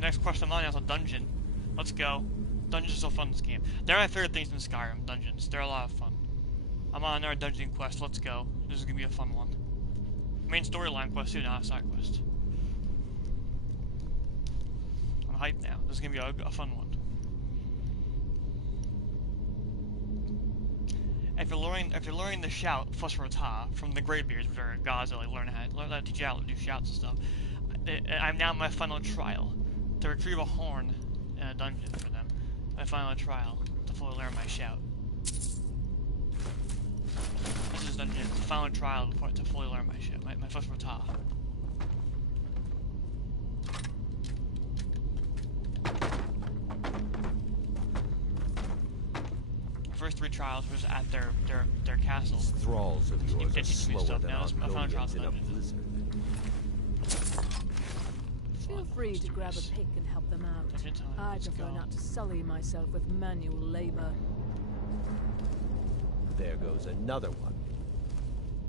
Next quest of mine is a dungeon. Let's go. Dungeons are so fun in this game. They're my favorite things in Skyrim, dungeons. They're a lot of fun. I'm on another dungeon quest. Let's go. This is gonna be a fun one. Main storyline quest too, not a side quest. I'm hyped now. This is gonna be a fun one. If you're learning the shout Fusrota from the Greybeards, which are gods that like learn how to teach you how to do shouts and stuff, I'm now in my final trial to retrieve a horn in a dungeon for them. My final trial to fully learn my shout. This is dungeon. The final trial to fully learn my shout. My first rota. The first 3 trials was at their castle. These thralls of yours are slower than now our my final trial in a dungeon. blizzard. Feel free to grab a pick and help them out. I prefer not to sully myself with manual labor. There goes another one.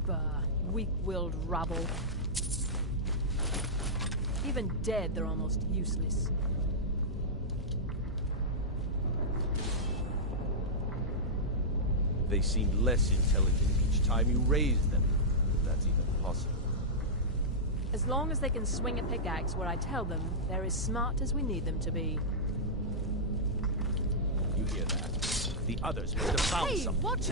Bah, weak-willed rabble. Even dead, they're almost useless. They seem less intelligent each time you raise them, if that's even possible. As long as they can swing a pickaxe where I tell them, they're as smart as we need them to be. You hear that? The others must have found something. Watch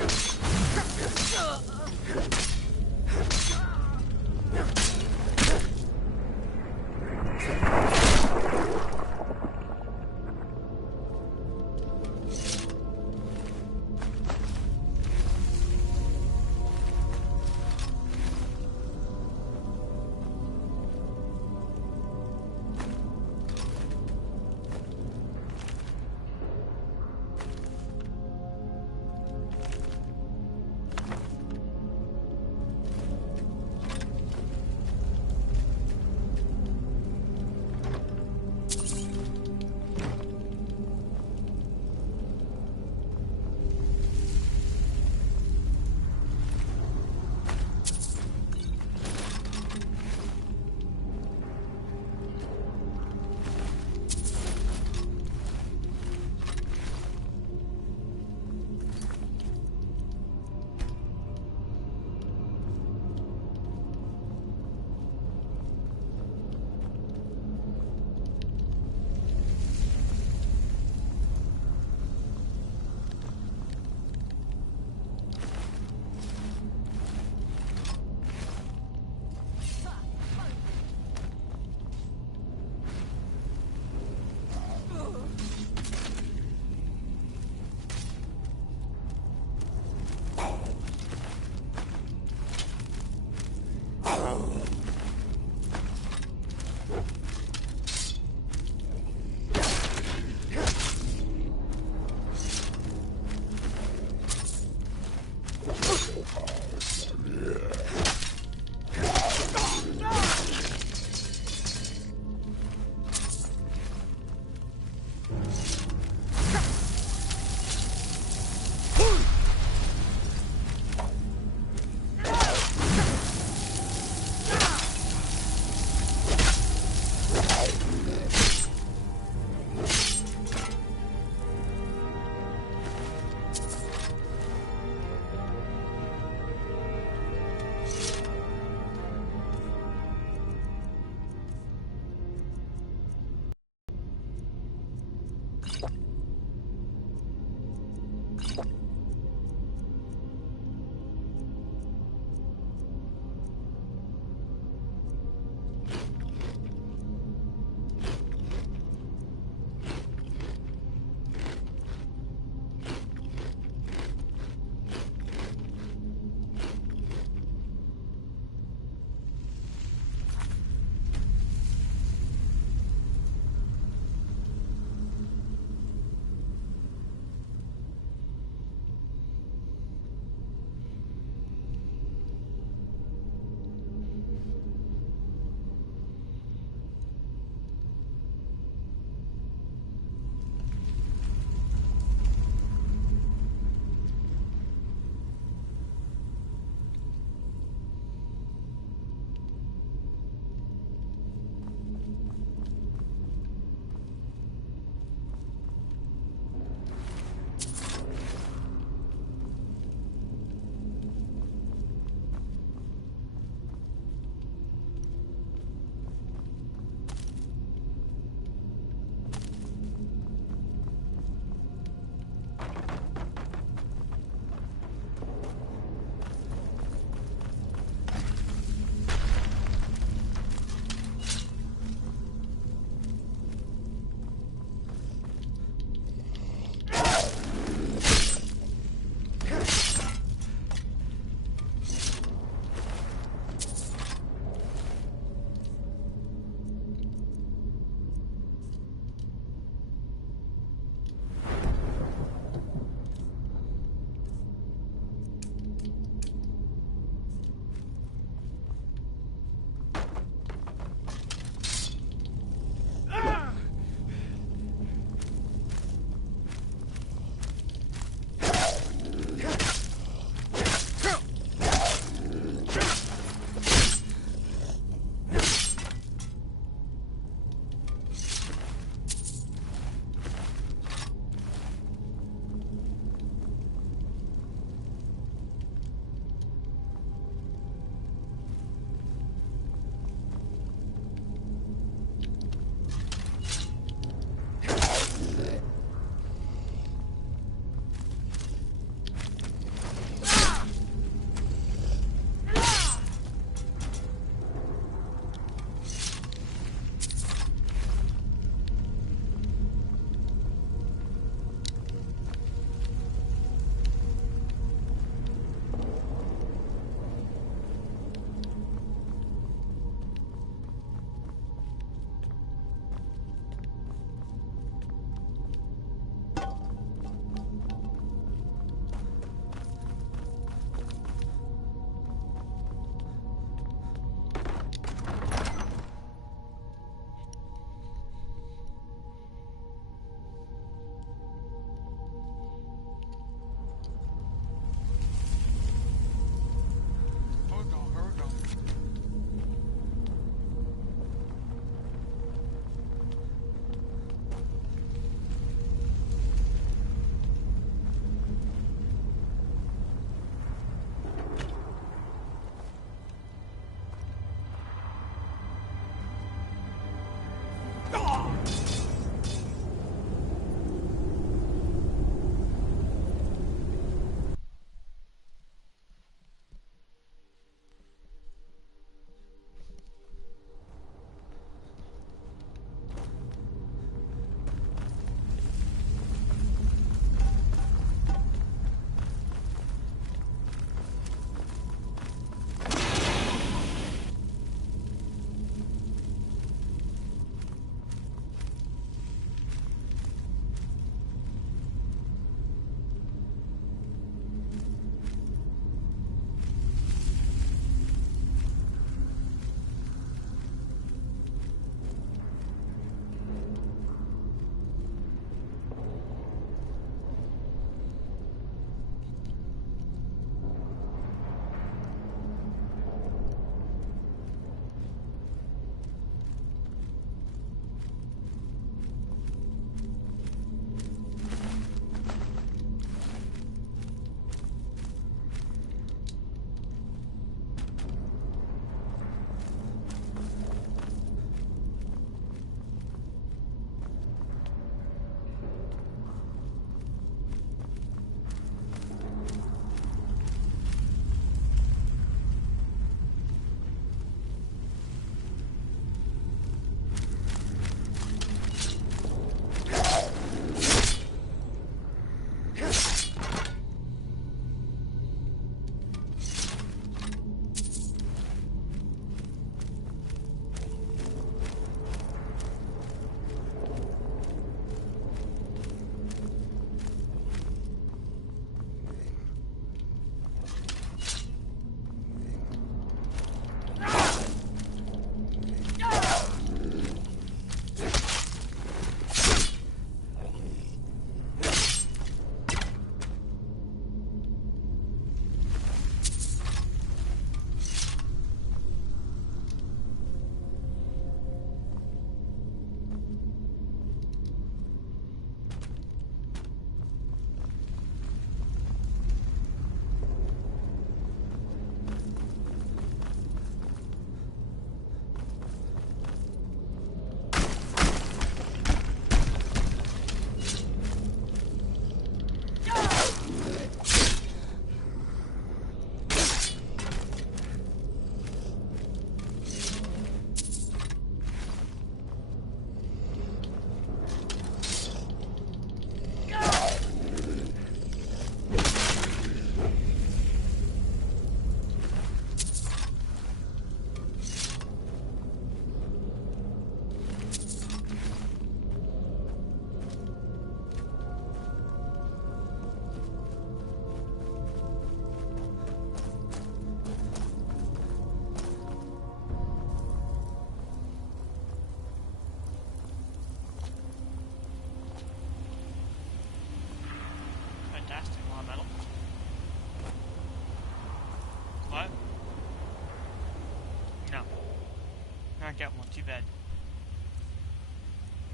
not get one. Too bad.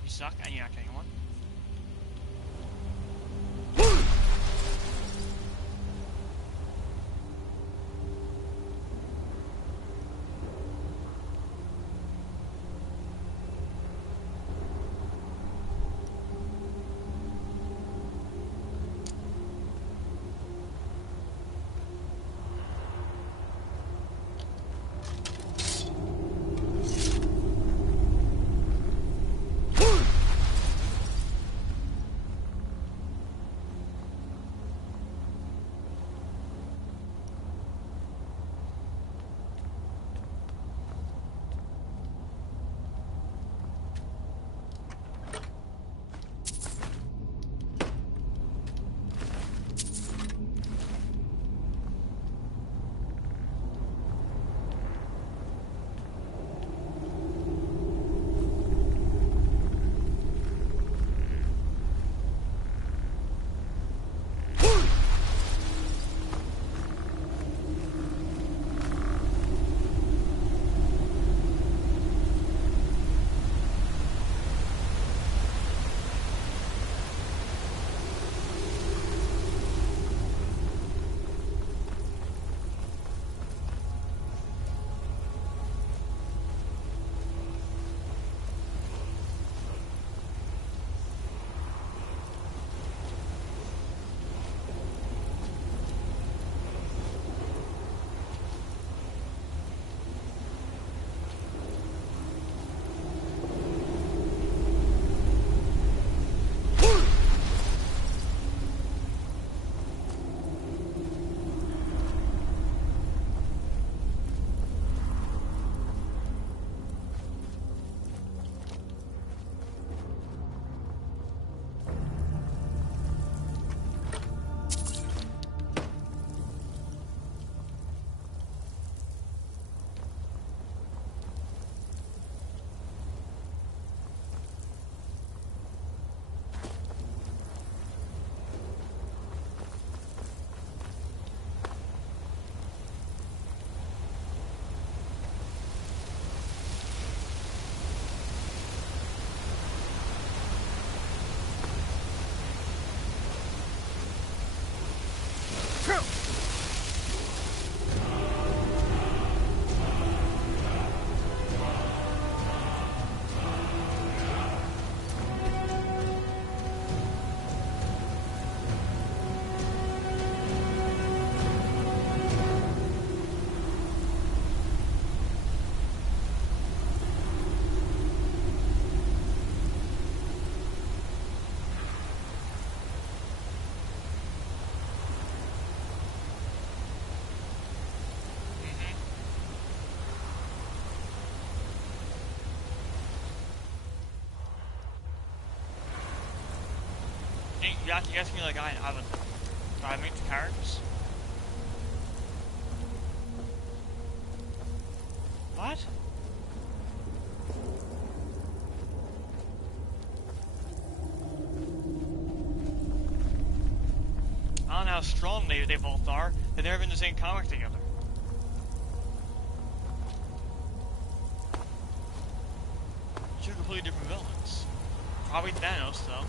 You suck, and you're not getting one. You asked me like I haven't. Do I make the cards? What? I don't know how strong they both are. They've never been in the same comic together. Two completely different villains. Probably Thanos, though.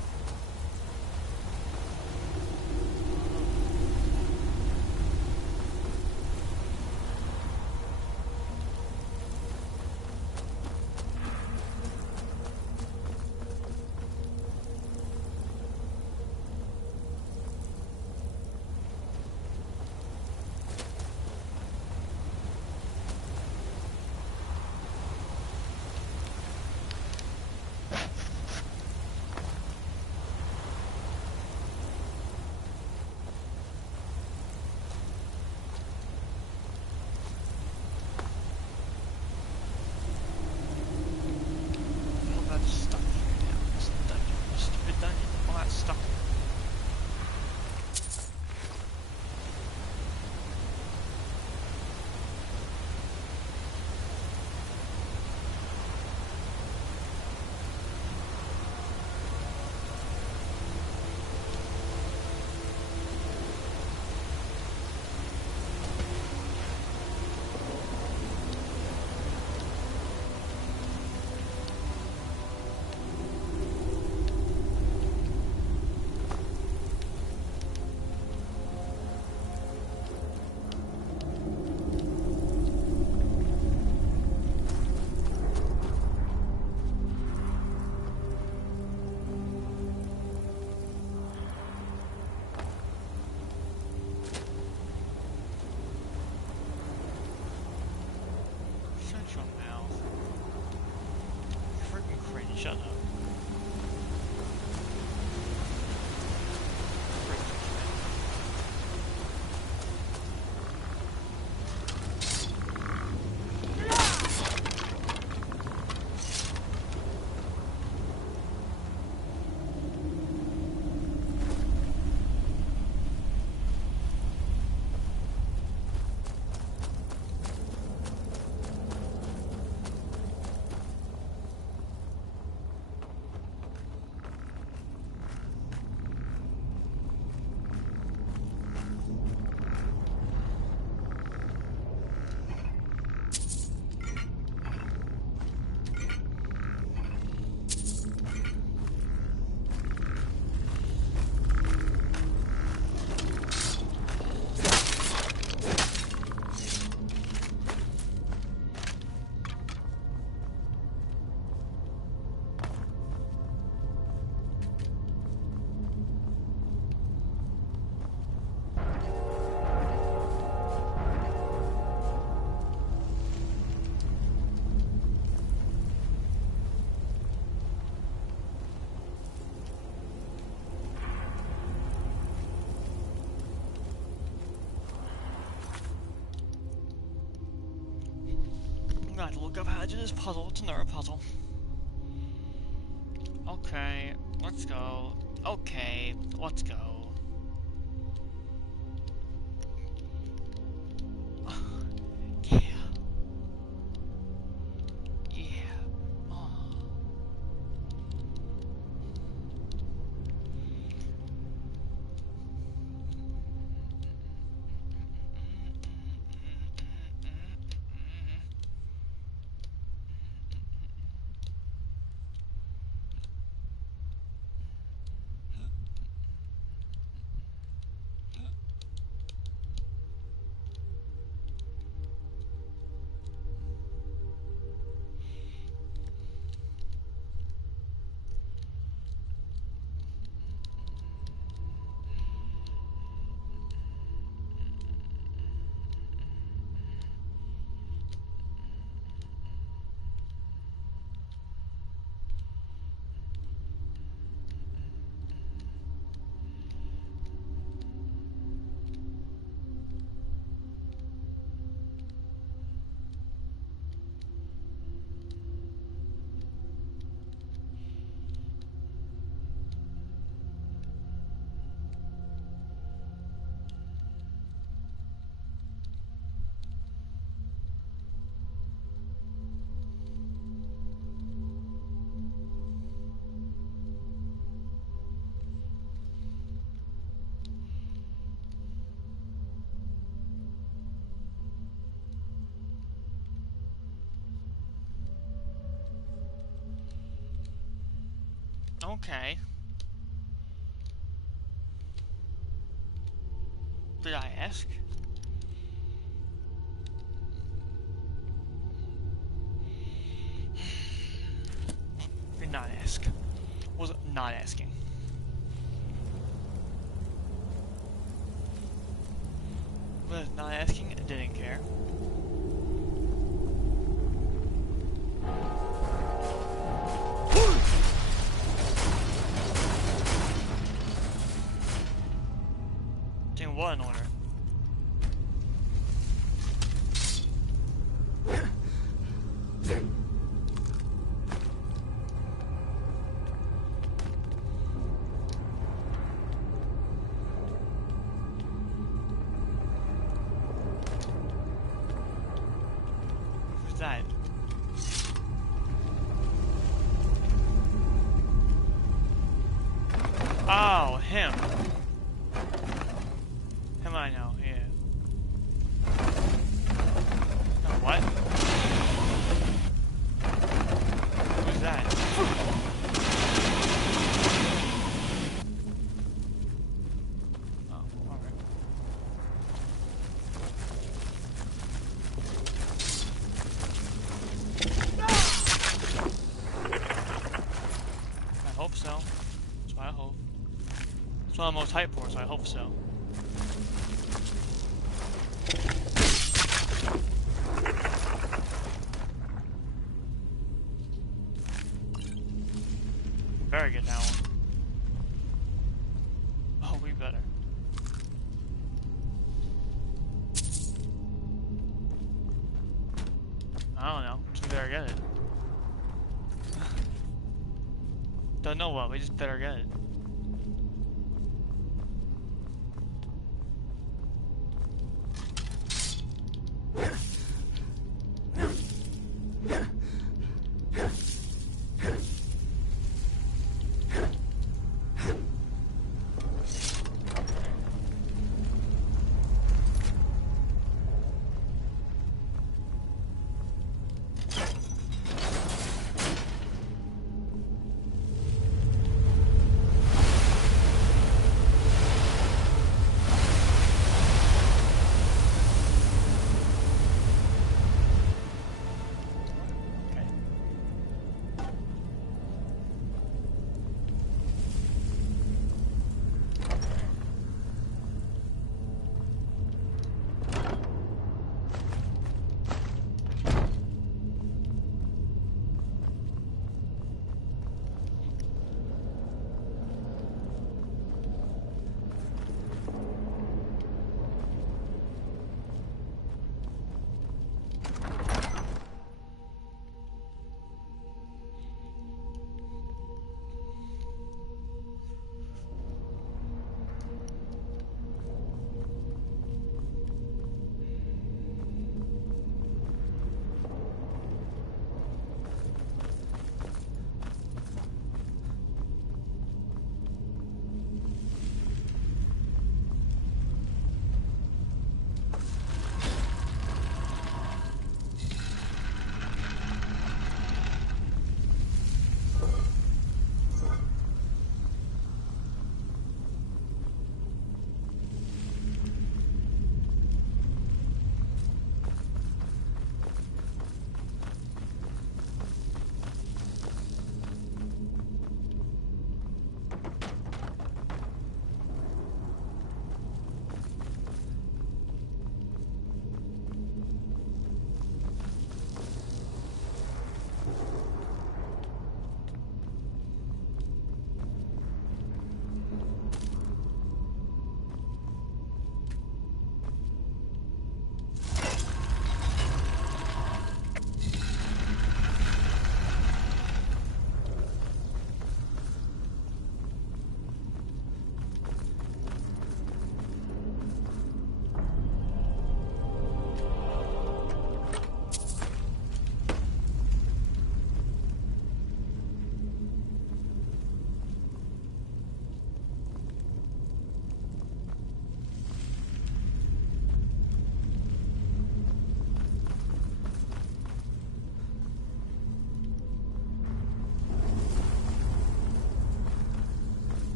Shut your mouth. Freaking cringe, shut up. I'm gonna have to look up how to do this puzzle. It's another puzzle. Okay, let's go. Okay, let's go. Yeah. Yeah. Oh. Okay. Did I ask? Did not ask. Was not asking. Was not asking. Didn't care. What an order. Who's that? Oh, him. I know, yeah. Oh, what? Who's that? Oh, alright. I hope so. That's what I hope. That's what I'm most hyped for, so I hope so. better get that one. Oh, we better. I don't know. Just better get it. Don't know what. We just better get it.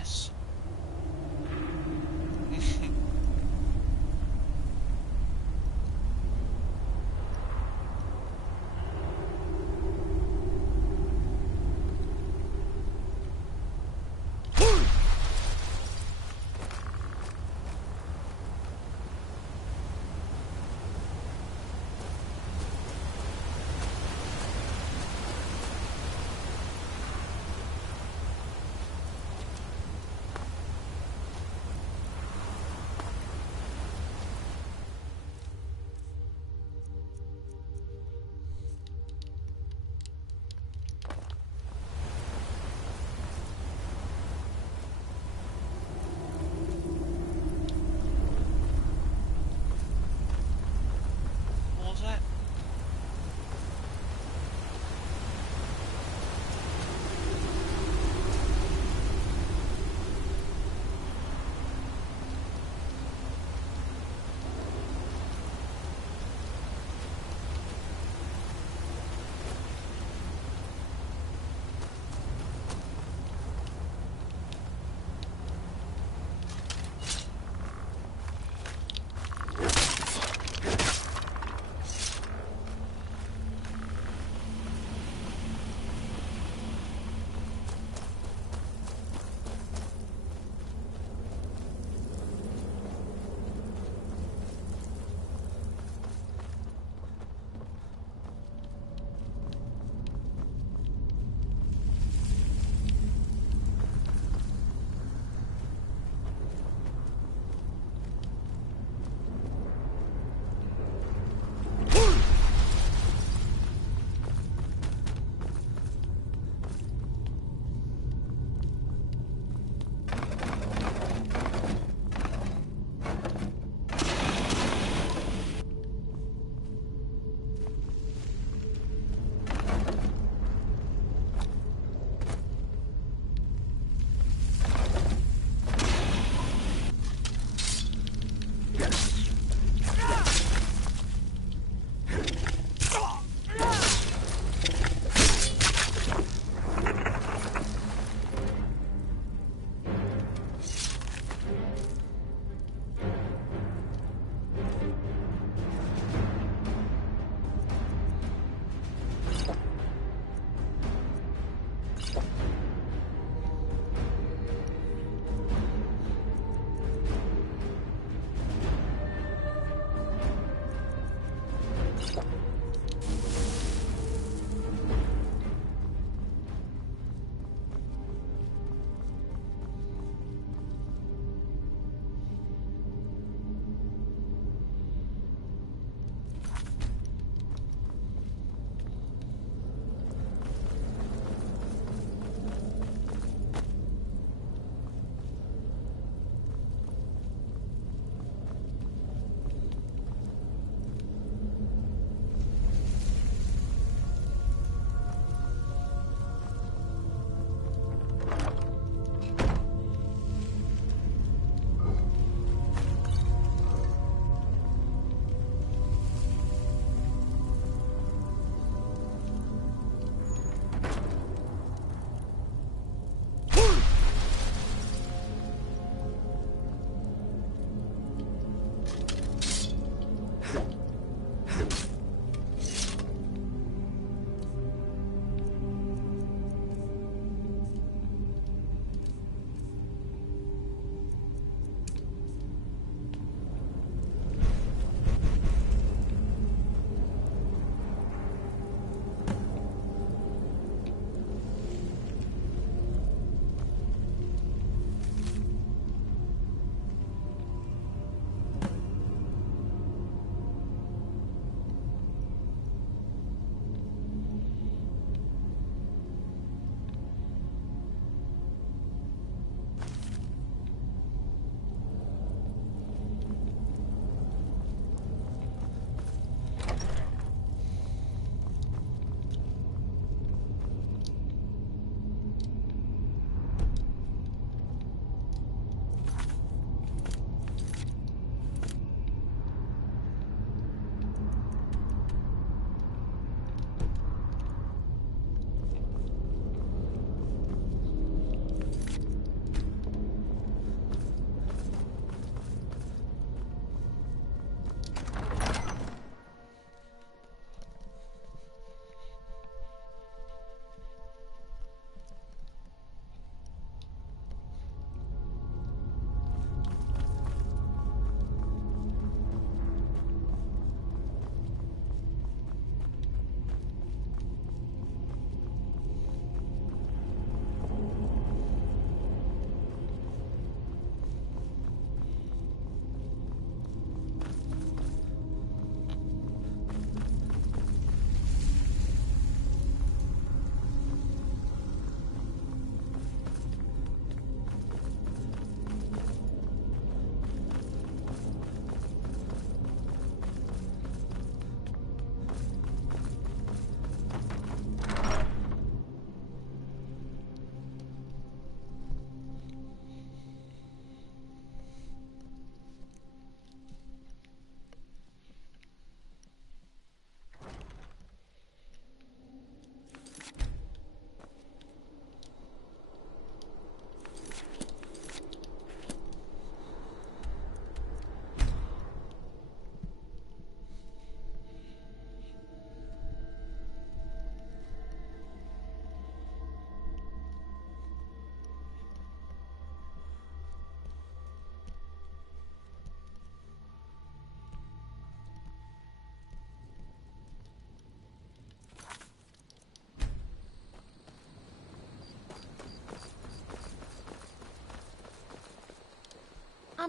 this?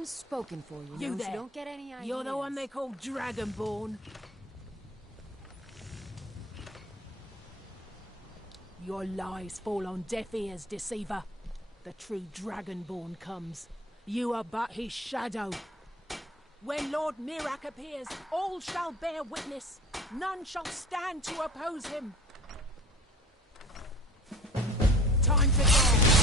I'm spoken for, you You know, so there. don't get any ideas. You're the one they call Dragonborn. Your lies fall on deaf ears, deceiver. The true Dragonborn comes. You are but his shadow. When Lord Mirak appears, all shall bear witness. None shall stand to oppose him. Time to go.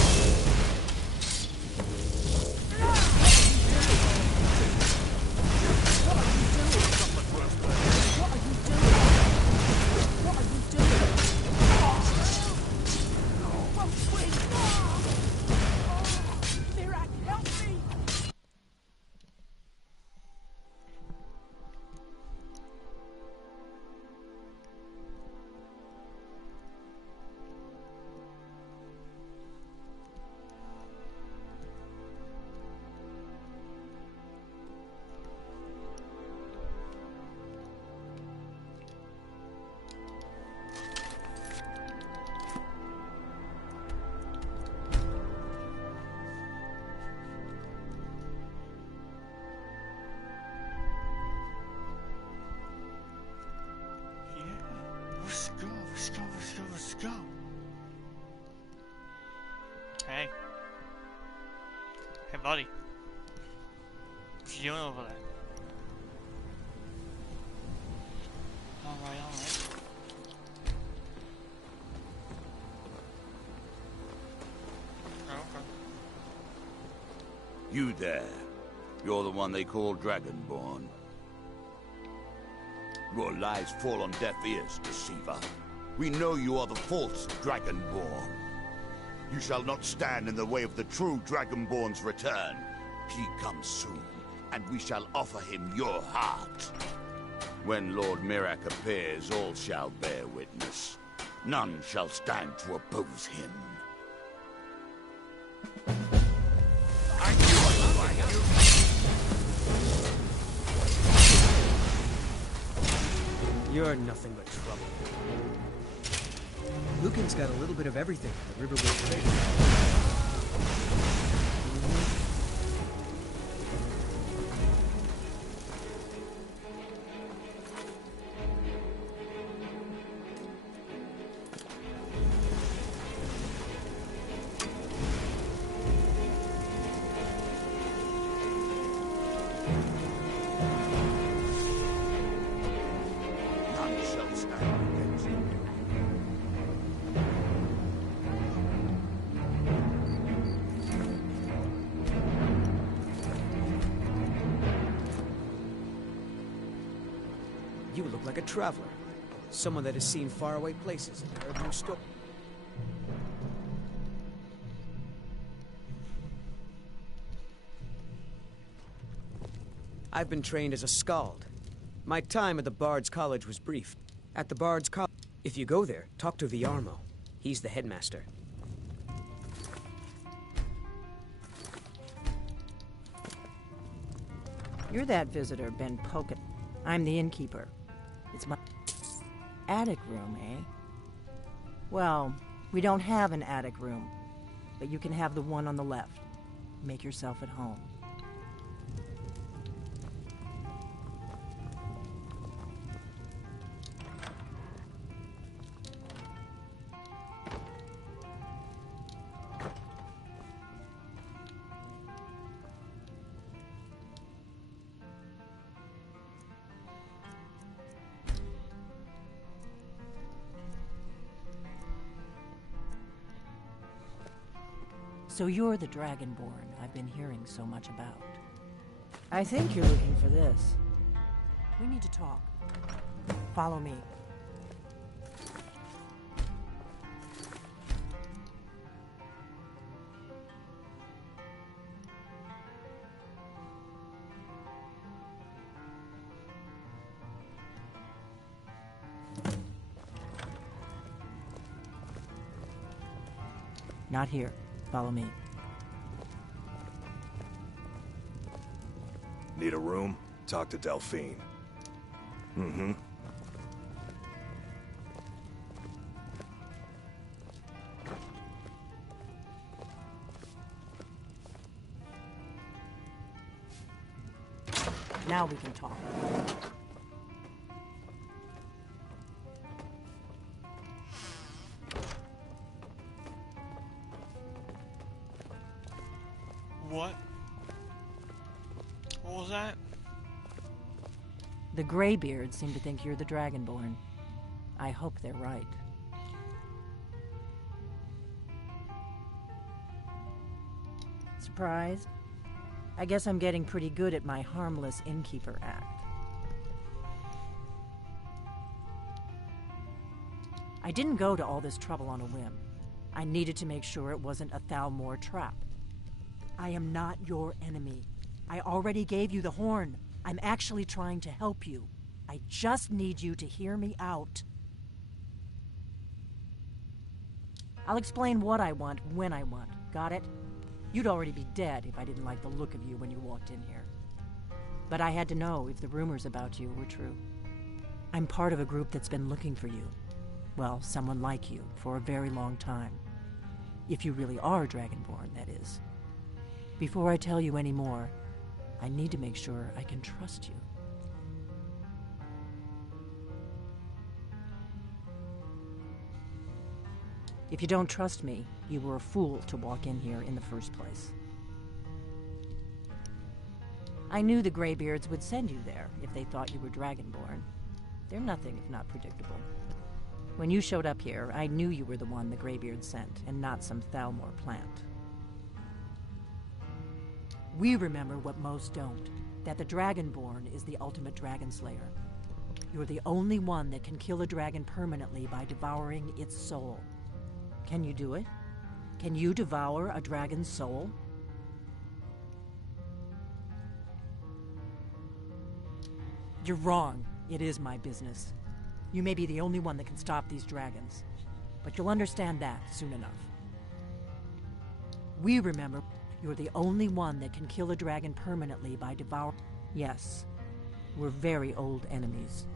Let's go. Hey. Hey, buddy. What you doing over there? Alright. Okay. You there. You're the one they call Dragonborn. Your lies fall on deaf ears, deceiver. We know you are the false Dragonborn. You shall not stand in the way of the true Dragonborn's return. He comes soon, and we shall offer him your heart. When Lord Mirak appears, all shall bear witness. None shall stand to oppose him. You're nothing but trouble. Lucan's got a little bit of everything the river will trade. You look like a traveler. Someone that has seen faraway places and heard new stories. I've been trained as a skald. My time at the Bard's College was brief. At the Bard's College, if you go there, talk to Viarmo. He's the headmaster. You're that visitor, Ben Pokin. I'm the innkeeper. It's my attic room, eh? Well, we don't have an attic room, but you can have the one on the left. Make yourself at home. So you're the Dragonborn I've been hearing so much about. I think you're looking for this. We need to talk. Follow me. Not here. Follow me. Need a room? Talk to Delphine. Mm-hmm. Now we can talk. What? What was that? The Greybeards seem to think you're the Dragonborn. I hope they're right. Surprised? I guess I'm getting pretty good at my harmless innkeeper act. I didn't go to all this trouble on a whim. I needed to make sure it wasn't a Thalmor trap. I am not your enemy. I already gave you the horn. I'm actually trying to help you. I just need you to hear me out. I'll explain what I want when I want. Got it? You'd already be dead if I didn't like the look of you when you walked in here. But I had to know if the rumors about you were true. I'm part of a group that's been looking for you. Well, someone like you, for a very long time. If you really are Dragonborn, that is. Before I tell you any more, I need to make sure I can trust you. If you don't trust me, you were a fool to walk in here in the first place. I knew the Greybeards would send you there if they thought you were Dragonborn. They're nothing if not predictable. When you showed up here, I knew you were the one the Greybeards sent, and not some Thalmor plant. We remember what most don't, that the Dragonborn is the ultimate dragon slayer. You're the only one that can kill a dragon permanently by devouring its soul. Can you do it? Can you devour a dragon's soul? You're wrong. It is my business. You may be the only one that can stop these dragons, but you'll understand that soon enough. We remember you're the only one that can kill a dragon permanently by devouring... Yes, we're very old enemies.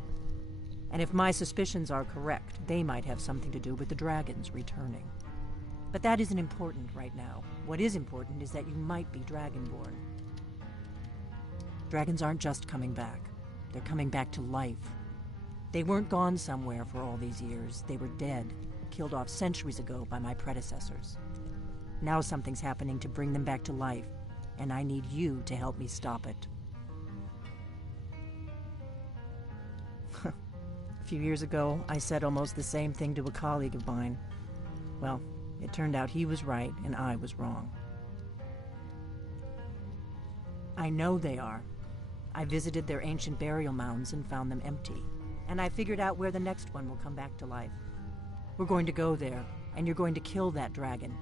And if my suspicions are correct, they might have something to do with the dragons returning. But that isn't important right now. What is important is that you might be Dragonborn. Dragons aren't just coming back. They're coming back to life. They weren't gone somewhere for all these years. They were dead, killed off centuries ago by my predecessors. Now something's happening to bring them back to life, and I need you to help me stop it. A few years ago, I said almost the same thing to a colleague of mine. Well, it turned out he was right and I was wrong. I know they are. I visited their ancient burial mounds and found them empty. And I figured out where the next one will come back to life. We're going to go there, and you're going to kill that dragon.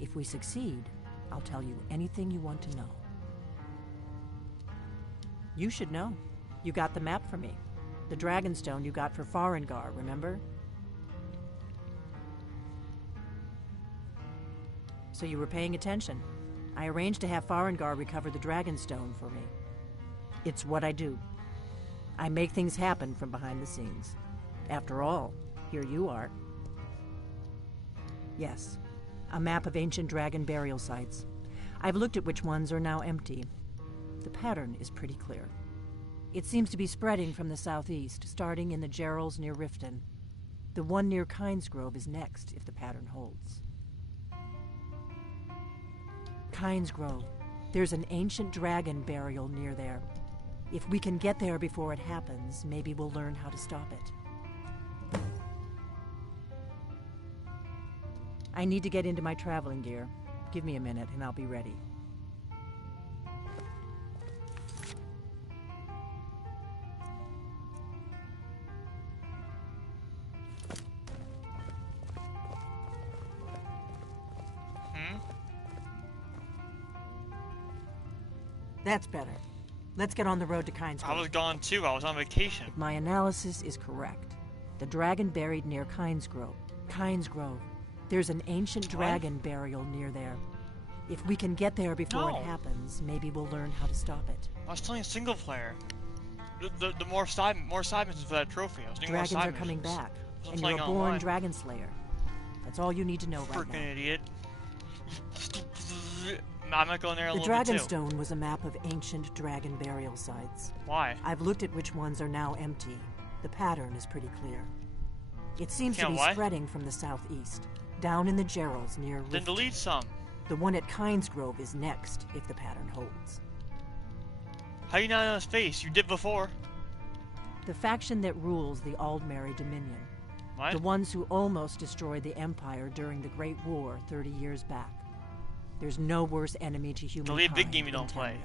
If we succeed, I'll tell you anything you want to know. You should know. You got the map for me. The Dragonstone you got for Farengar, remember? So you were paying attention. I arranged to have Farengar recover the Dragonstone for me. It's what I do. I make things happen from behind the scenes. After all, here you are. Yes, a map of ancient dragon burial sites. I've looked at which ones are now empty. The pattern is pretty clear. It seems to be spreading from the southeast, starting in the Gerals near Riften. The one near Kynesgrove is next, if the pattern holds. Kynesgrove. There's an ancient dragon burial near there. If we can get there before it happens, maybe we'll learn how to stop it. I need to get into my traveling gear. Give me a minute and I'll be ready. That's better. Let's get on the road to Kynesgrove. I was gone too. I was on vacation. If my analysis is correct, the dragon buried near Kynesgrove. Kynesgrove. There's an ancient dragon burial near there. If we can get there before it happens, maybe we'll learn how to stop it. I was playing single player. The more side missions for that trophy. I was doing Dragons more side are coming missions. back, I was and playing you're a born online. dragon slayer. That's all you need to know right now. Frickin' idiot. I might go in there a The little bit too. Dragonstone was a map of ancient dragon burial sites. Why? I've looked at which ones are now empty. The pattern is pretty clear. It seems to Yeah, be why? spreading from the southeast, down in the Gerals near Then delete some. The one at Kynesgrove is next, if the pattern holds. How you not on his face? You did before. The faction that rules the Aldmeri Dominion. What? The ones who almost destroyed the Empire during the Great War 30 years back. There's no worse enemy to humankind. Delete a big game you don't play.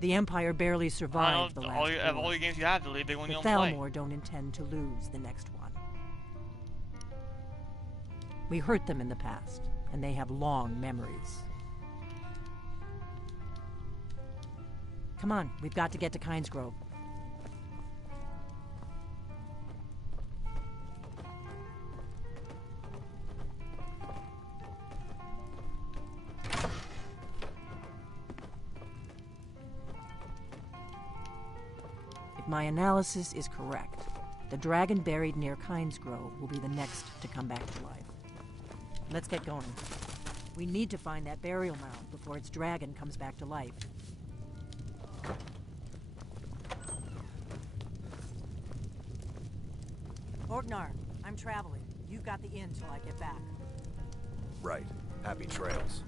The Empire barely survived the last war. All your games you have, delete a big one you The don't play. Thalmor don't intend to lose the next one. We hurt them in the past, and they have long memories. Come on, we've got to get to Kynesgrove. If my analysis is correct, the dragon buried near Kynesgrove will be the next to come back to life. Let's get going. We need to find that burial mound before its dragon comes back to life. Orgnar, I'm traveling. You've got the inn till I get back. Right. Happy trails.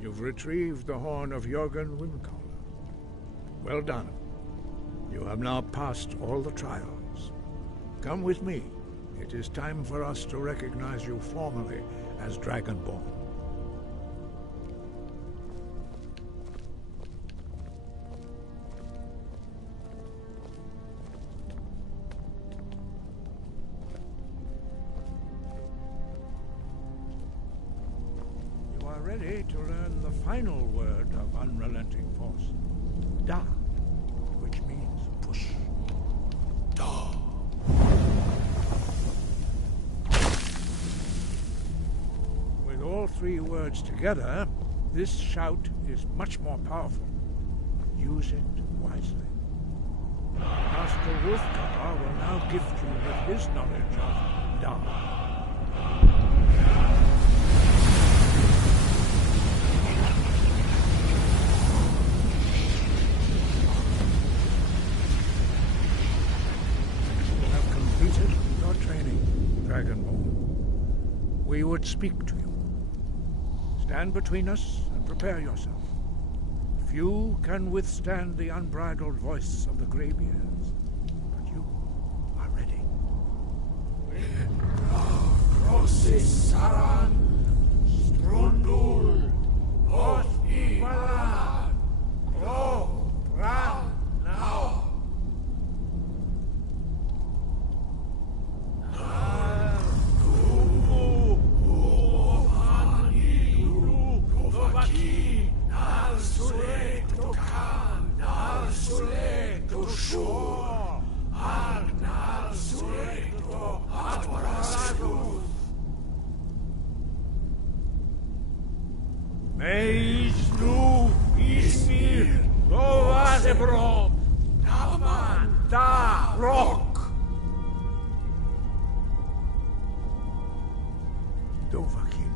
You've retrieved the horn of Jörgen Windcaller. Well done. You have now passed all the trials. Come with me. It is time for us to recognize you formally as Dragonborn. Ready to learn the final word of unrelenting force. Da, which means push. Da. With all three words together, this shout is much more powerful. Use it wisely. Master Wolfgar will now gift you with his knowledge of Da. Dragonborn. We would speak to you. Stand between us and prepare yourself. Few can withstand the unbridled voice of the Greybeards, but you are ready. Saran, Strundul, Oth Ivalan, Eis nu ismir, Lovadebro, Naman da Rock. Dovahkiin,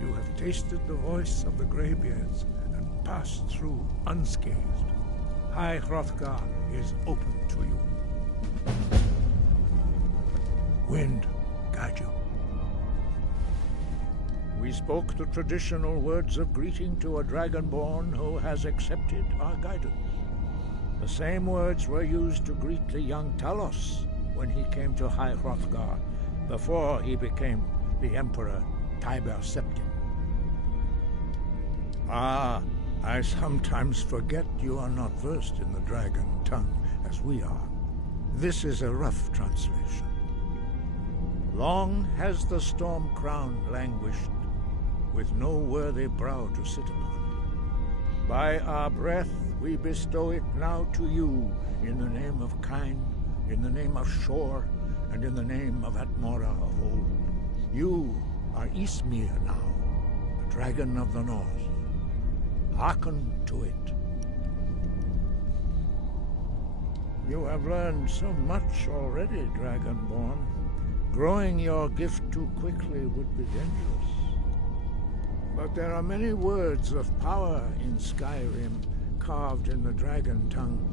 you have tasted the voice of the Greybeards and passed through unscathed. High Hrothgar is open to you. Wind, guide you. We spoke the traditional words of greeting to a Dragonborn who has accepted our guidance. The same words were used to greet the young Talos when he came to High Hrothgar, before he became the Emperor Tiber Septim. Ah, I sometimes forget you are not versed in the dragon tongue as we are. This is a rough translation. Long has the storm crown languished, with no worthy brow to sit upon. By our breath we bestow it now to you, in the name of Kyne, in the name of Shor, and in the name of Atmora of old. You are Ismir now, the dragon of the north. Hearken to it. You have learned so much already, Dragonborn. Growing your gift too quickly would be dangerous. But there are many words of power in Skyrim, carved in the dragon tongue.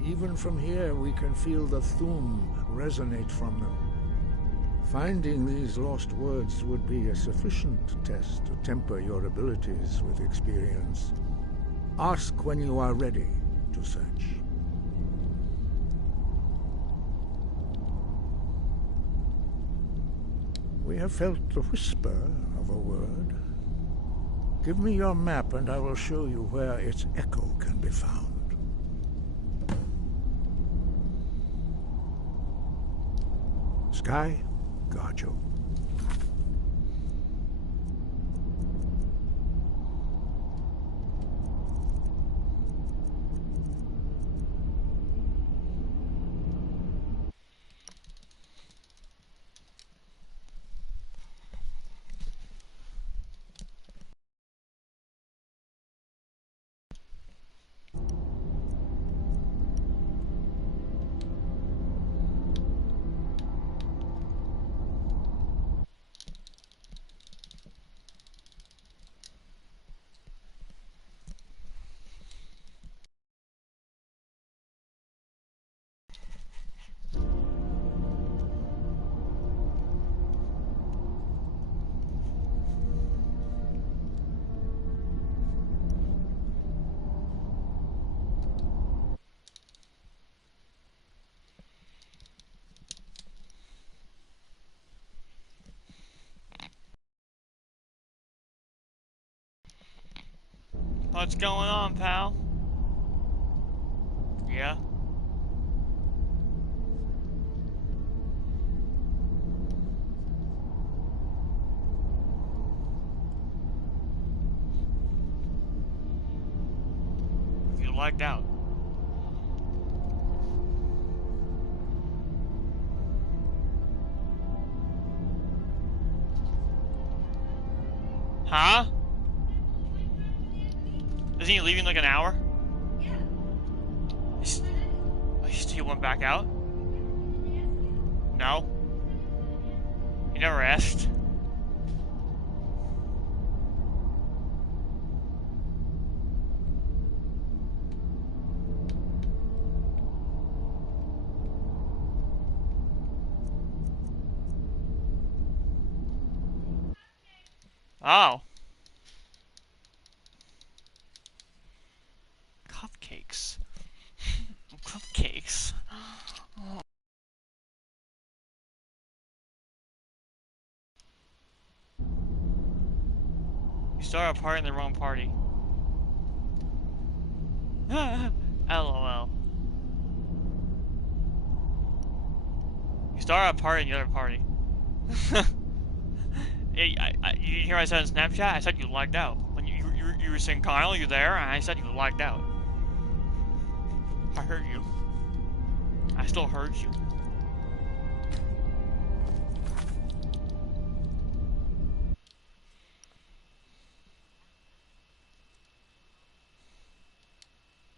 Even from here we can feel the Thu'um resonate from them. Finding these lost words would be a sufficient test to temper your abilities with experience. Ask when you are ready to search. We have felt the whisper of a word. Give me your map and I will show you where its echo can be found. Sky, guard you. What's going on, pal? Yeah? You lagged out. Huh? Isn't he leaving in like an hour? Yeah. He went back out? No. He never asked. Oh. Cupcakes. Cupcakes. Oh. You started a party in the wrong party. LOL. You started a party in the other party. You hear what I said on Snapchat? I said you lagged out. When you were saying, Kyle, you there? And I said you lagged out. I heard you. I still heard you.